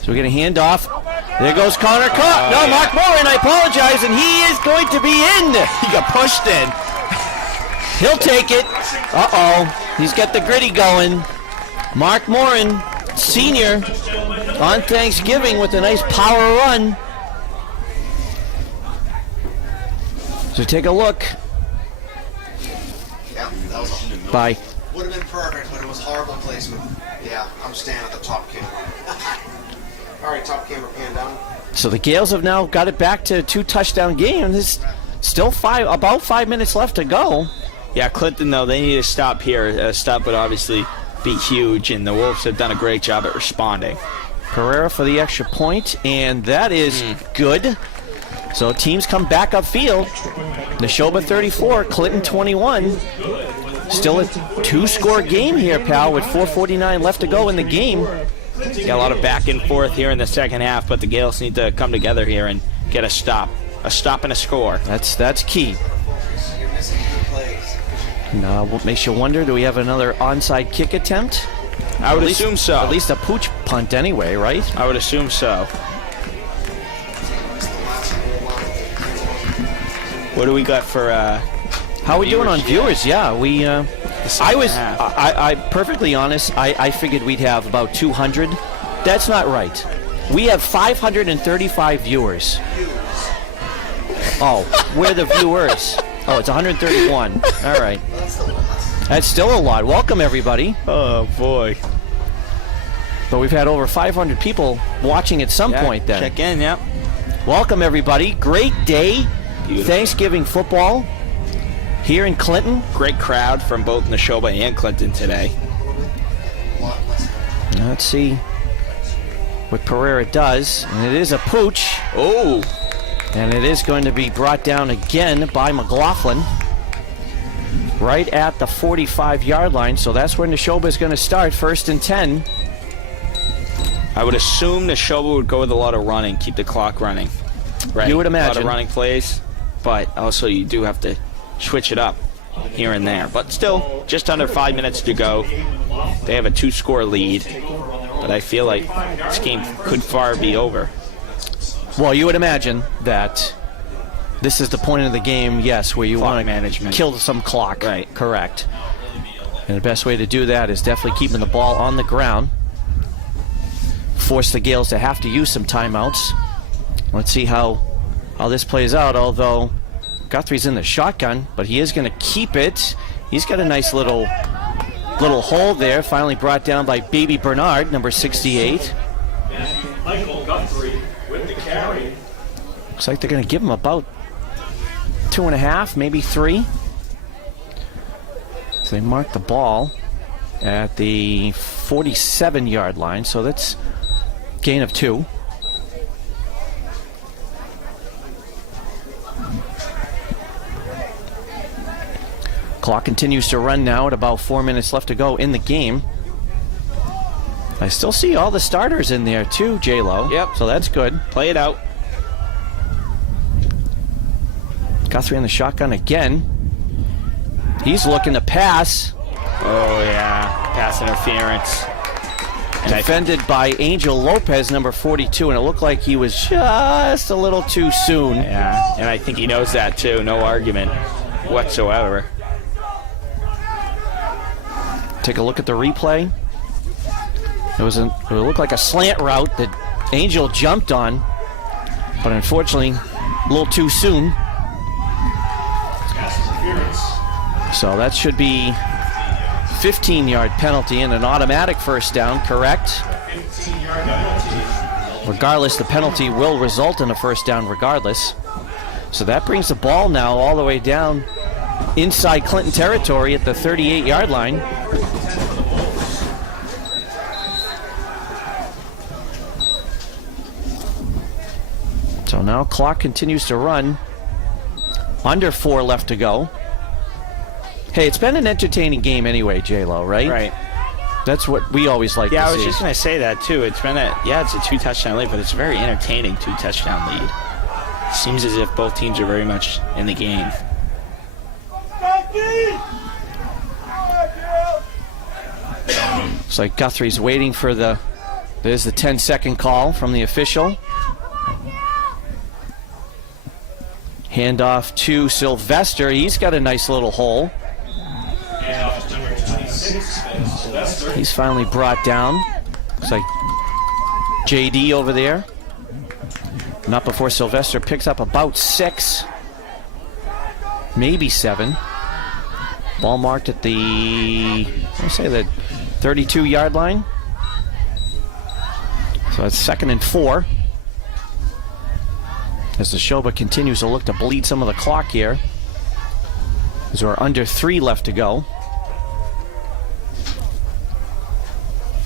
So we're going to hand off. There goes Connor Cook. No, Mark Morin, I apologize, and he is going to be in. He got pushed in. He'll take it. Uh-oh. He's got the gritty going. Mark Morin, senior, on Thanksgiving with a nice power run. So take a look. Yeah, that was By would have been perfect, but it was horrible placement. Yeah, I'm standing at the top camera. All right, top camera pan down. So the Gales have now got it back to a 2-touchdown game. There's still about 5 minutes left to go. Yeah, Clinton, though, they need to stop here. A stop would obviously be huge, and the Wolves have done a great job at responding. Pereira for the extra point, and that is good. So teams come back upfield. Nashoba 34, Clinton 21. Still a 2-score game here, pal, with 4:49 left to go in the game. Got a lot of back and forth here in the second half, but the Gales need to come together here and get a stop. A stop and a score. That's key. You're missing good plays. Now, what makes you wonder, do we have another onside kick attempt? I would assume so. At least a pooch punt anyway, right? I would assume so. What do we got for How are we doing on viewers? Yeah, we I perfectly honest, I figured we'd have about 200. That's not right. We have 535 viewers. Oh, we're the viewers. Oh, it's 131. All right. That's still a lot. Welcome, everybody. Oh, boy. But we've had over 500 people watching at some point then. Check in, yep. Welcome, everybody. Great day. Beautiful. Thanksgiving football here in Clinton. Great crowd from both Nashoba and Clinton today. Let's see what Pereira does. And it is a pooch. Oh. And it is going to be brought down again by McLaughlin. Right at the 45-yard line. So that's where Nashoba is going to start. 1st and 10. I would assume Nashoba would go with a lot of running, keep the clock running. Right? You would A lot imagine. of running plays, but also you do have to switch it up here and there. But still, just under 5 minutes to go. They have a 2-score lead, but I feel like this game could far be over. Well, you would imagine that this is the point of the game, yes, where you Clock want management. to kill some clock. Right. Correct. And the best way to do that is definitely keeping the ball on the ground. Force the Gales to have to use some timeouts. Let's see how this plays out, although Guthrie's in the shotgun, but he is going to keep it. He's got a nice little hole there, finally brought down by Baby Bernard, number 68. And Michael Guthrie with the carry. Looks like they're going to give him about 2.5, maybe 3. So they mark the ball at the 47-yard line, so that's gain of 2. Clock continues to run now at about 4 minutes left to go in the game. I still see all the starters in there too, J-Lo. Yep. So that's good. Play it out. Guthrie in the shotgun again. He's looking to pass. Oh, yeah. Pass interference. Defended by Angel Lopez, number 42, and it looked like he was just a little too soon. Yeah, and I think he knows that too. No argument whatsoever. Take a look at the replay. It looked like a slant route that Angel jumped on, but unfortunately, a little too soon. So that should be 15-yard penalty and an automatic first down, correct? 15-yard penalty. Regardless, the penalty will result in a first down regardless. So that brings the ball now all the way down inside Clinton territory at the 38-yard line. So now clock continues to run. Under 4 left to go. Hey, it's been an entertaining game anyway, J-Lo, right? Right. That's what we always like to see. Yeah, I was just going to say that too. It's been it's a 2-touchdown lead, but it's a very entertaining 2-touchdown lead. Seems as if both teams are very much in the game. Looks like Guthrie's waiting for there's the 10-second call from the official. Handoff to Sylvester. He's got a nice little hole. Handoff to number 26, Sylvester. He's finally brought down. Looks like JD over there. Not before Sylvester picks up about 6. Maybe 7. Ball marked at the 32-yard line. So it's 2nd and 4. As Nashoba continues to look to bleed some of the clock here. As we're under 3 left to go.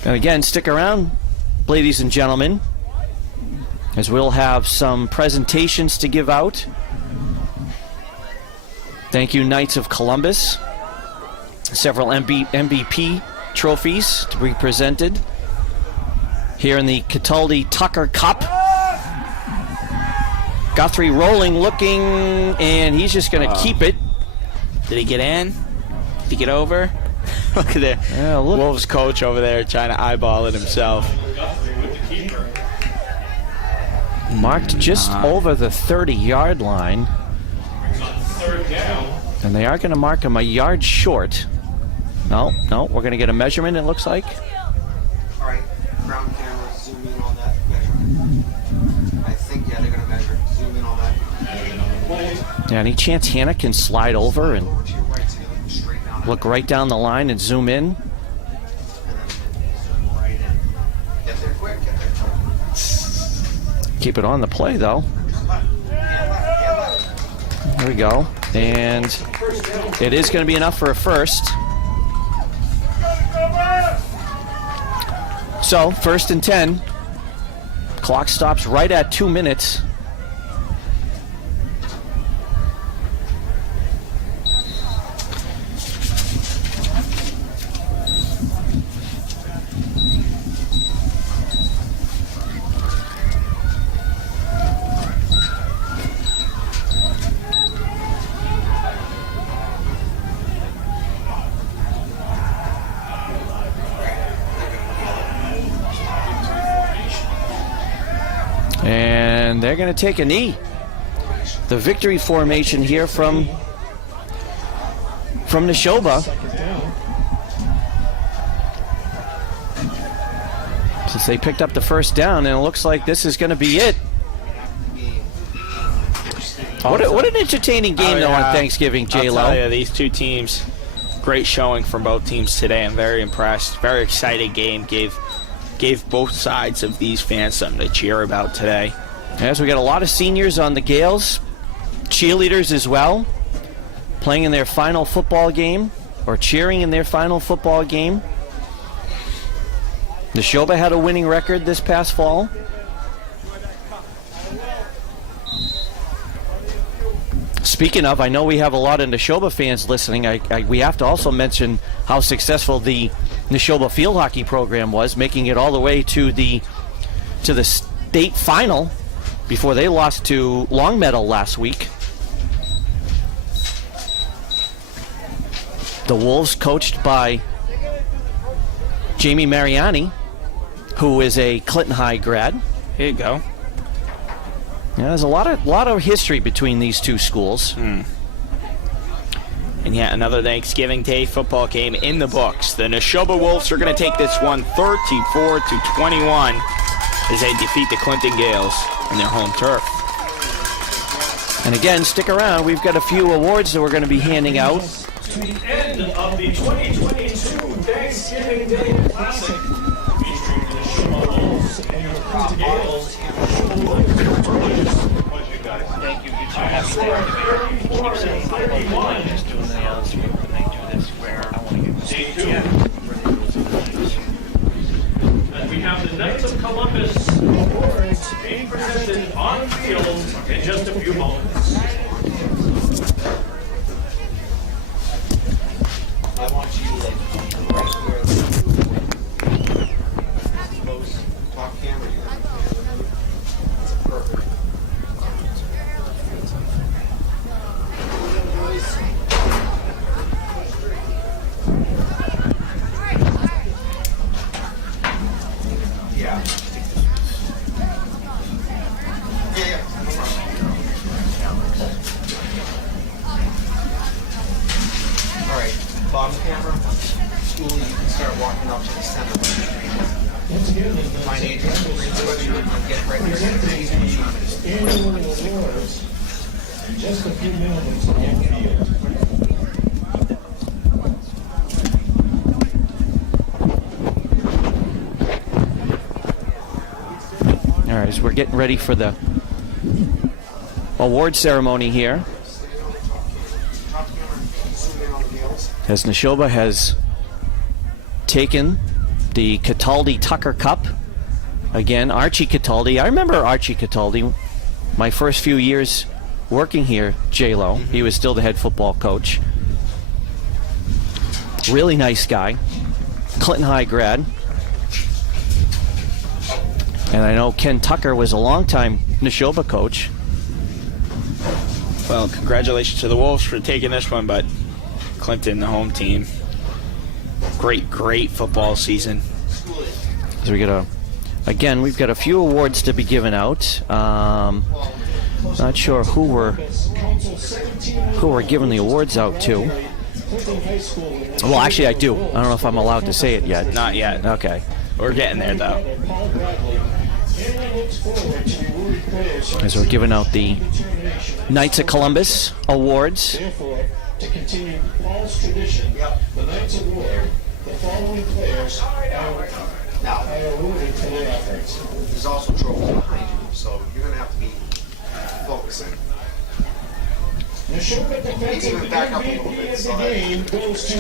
And again, stick around, ladies and gentlemen, as we'll have some presentations to give out. Thank you, Knights of Columbus. Several MVP trophies to be presented here in the Cataldi Tucker Cup. Guthrie rolling, looking, and he's just going to keep it. Did he get in? Did he get over? Look at that. Yeah, look. Wolves coach over there trying to eyeball it himself. Guthrie with the keeper. Marked just over the 30-yard line. Brings on 3rd down. And they are going to mark him a yard short. No, we're going to get a measurement, it looks like. All right, ground camera, zoom in on that measure. I think, they're going to measure. Zoom in on that. Yeah, any chance Hannah can slide over and Over to your right so you're looking straight down. look right down the line and zoom in? And then zoom right in. Get there quick, get there quick. Keep it on the play, though. There we go. And it is going to be enough for a first. So, 1st and 10. Clock stops right at 2 minutes. And they're going to take a knee. The victory formation here from Nashoba. Since they picked up the first down, and it looks like this is going to be it. What an entertaining game, though, on Thanksgiving, I'll J-Lo. tell you, these two teams, great showing from both teams today. I'm very impressed. Very exciting game. Gave both sides of these fans something to cheer about today. As we got a lot of seniors on the Gales, cheerleaders as well, playing in their final football game, or cheering in their final football game. Nashoba had a winning record this past fall. Speaking of, I know we have a lot of Nashoba fans listening. We have to also mention how successful the Nashoba field hockey program was, making it all the way to the state final before they lost to Longmeadow last week. The Wolves, coached by Jamie Mariani, who is a Clinton High grad. Here you go. Yeah, there's a lot of history between these two schools. And yet another Thanksgiving Day football game in the books. The Nashoba Wolves are going to take this one 34-21 as they defeat the Clinton Gales on their home turf. And again, stick around. We've got a few awards that we're going to be handing out. To the end of the 2022 Thanksgiving Day Classic, featuring the Nashoba Wolves and the Clinton Gales. Thank you. You two High have score 34-31. just doing the announcement when they do this where I want to get this Day 2. And we have the Knights of Columbus awards being presented on field in just a few moments. I want you like right where the most top camera you have. It's perfect. Yeah. Yeah, no problem. All right, bottom camera. School, you can start walking up to the center of the screen. Find agents, bring sweatshirt, and get right there. Annual awards. Just a few moments on field. All right, as we're getting ready for the award ceremony here, Top camera, zoom in on the nails. as Nashoba has taken the Cataldi Tucker Cup. Again, Archie Cataldi. I remember Archie Cataldi, my first few years working here, J-Lo. He was still the head football coach. Really nice guy. Clinton High grad. And I know Ken Tucker was a longtime Nashoba coach. Well, congratulations to the Wolves for taking this one, but Clinton, the home team, great football season. So we got again, we've got a few awards to be given out. Not sure who we're giving the awards out to. Well, actually, I do. I don't know if I'm allowed to say it yet. Not yet. Okay. We're getting there, though. As we're giving out the Knights of Columbus awards. Therefore, to continue Paul's tradition, the Knights Award, the following players are awarded for their efforts. There's also trophies behind you, so you're gonna have to be focusing. Nashoba defensive Even back up a little MVP bit, of so the that- game goes to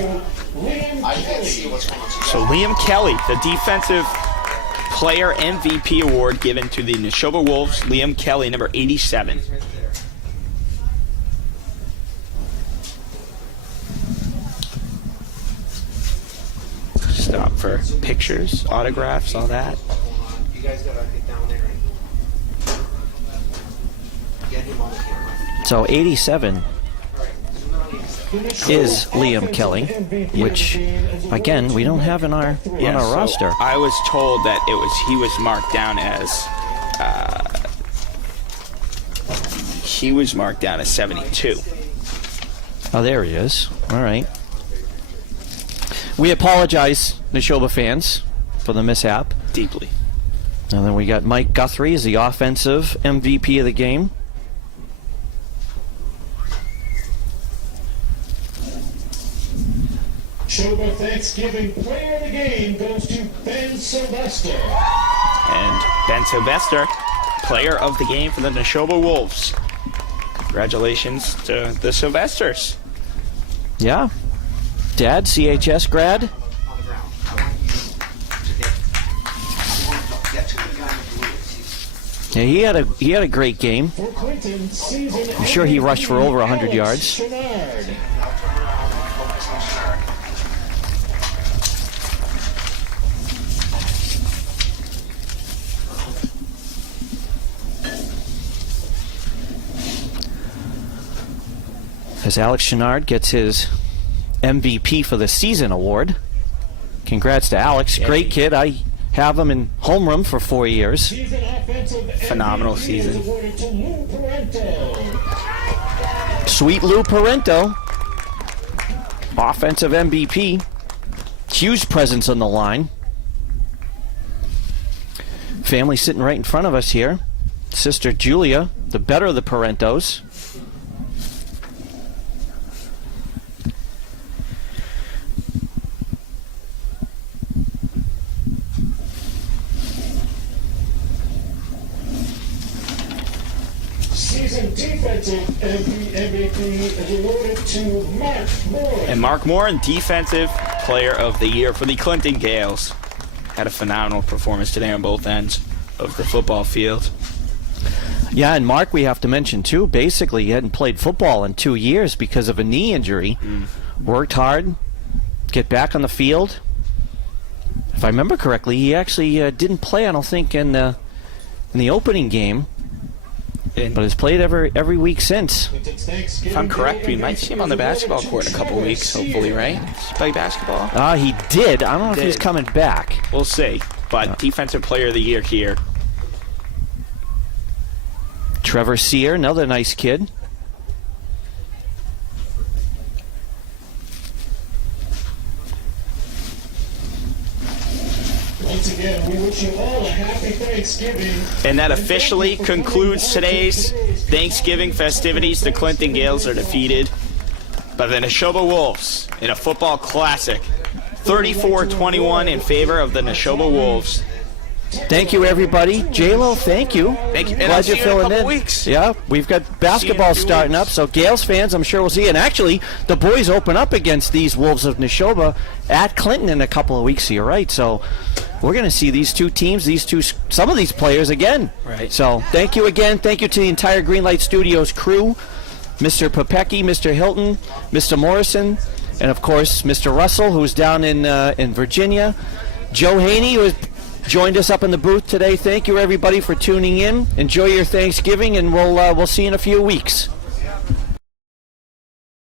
Liam I can't see Kelly. what's going on. So Liam Kelly, the defensive player MVP award given to the Nashoba Wolves. Liam Kelly, number 87. Stop for pictures, autographs, all that. You guys gotta get down there and get him on the camera. So 87 All right, zoom in on 87. is Liam Kelly, which again we don't have in our on our so roster. I was told that he was marked down as 72. Oh, there he is. All right. We apologize, Nashoba fans, for the mishap. Deeply. And then we got Mike Guthrie as the offensive MVP of the game. Nashoba Thanksgiving Player of the Game goes to Ben Sylvester. And Ben Sylvester, player of the game for the Nashoba Wolves. Congratulations to the Sylvesters. Yeah. Dad, CHS grad. On the ground. I want you to get to the guy in blue. Yeah, he had a great game. For Clinton, season I'm sure he rushed for over 100 Alex yards. Chenard. Now turn around and focus on Shark. As Alex Chenard gets his MVP for the season award. Congrats to Alex. Great kid. I have him in homeroom for 4 years. Season offensive Phenomenal MVP season. is awarded to Lou Parento. Sweet Lou Parento. Offensive MVP. Huge presence on the line. Family sitting right in front of us here. Sister Julia, the better of the Parentos. Season defensive MVP is awarded to Mark Moore. And Mark Moore, defensive player of the year for the Clinton Gales. Had a phenomenal performance today on both ends of the football field. Yeah, and Mark, we have to mention too, basically he hadn't played football in 2 years because of a knee injury. Worked hard, get back on the field. If I remember correctly, he actually didn't play, I don't think, in the opening game, but has played every week since. If I'm correct, we might see him on the basketball court in a couple weeks, hopefully, right? Does he play basketball? He did. I don't know if he's Did. coming back. We'll see. But defensive player of the year here. Trevor Sear, another nice kid. Once again, we wish you all a happy Thanksgiving. And that officially concludes today's Thanksgiving festivities. The Clinton Gales are defeated by the Nashoba Wolves in a football classic. 34-21 in favor of the Nashoba Wolves. Thank you, everybody. J-Lo, thank you. Thank you. And Glad I'll see you're you in a filling couple in. weeks. Yeah, we've got basketball See you in 2 starting weeks. up, so Gales fans, I'm sure we'll see. And actually, the boys open up against these Wolves of Nashoba at Clinton in a couple of weeks. So you're right. So we're going to see these two teams, some of these players again. Right. So thank you again. Thank you to the entire Greenlight Studios crew, Mr. Popecki, Mr. Hilton, Mr. Morrison, and of course Mr. Russell, who's down in Virginia. Joe Haney, who has joined us up in the booth today. Thank you, everybody, for tuning in. Enjoy your Thanksgiving, and we'll see you in a few weeks.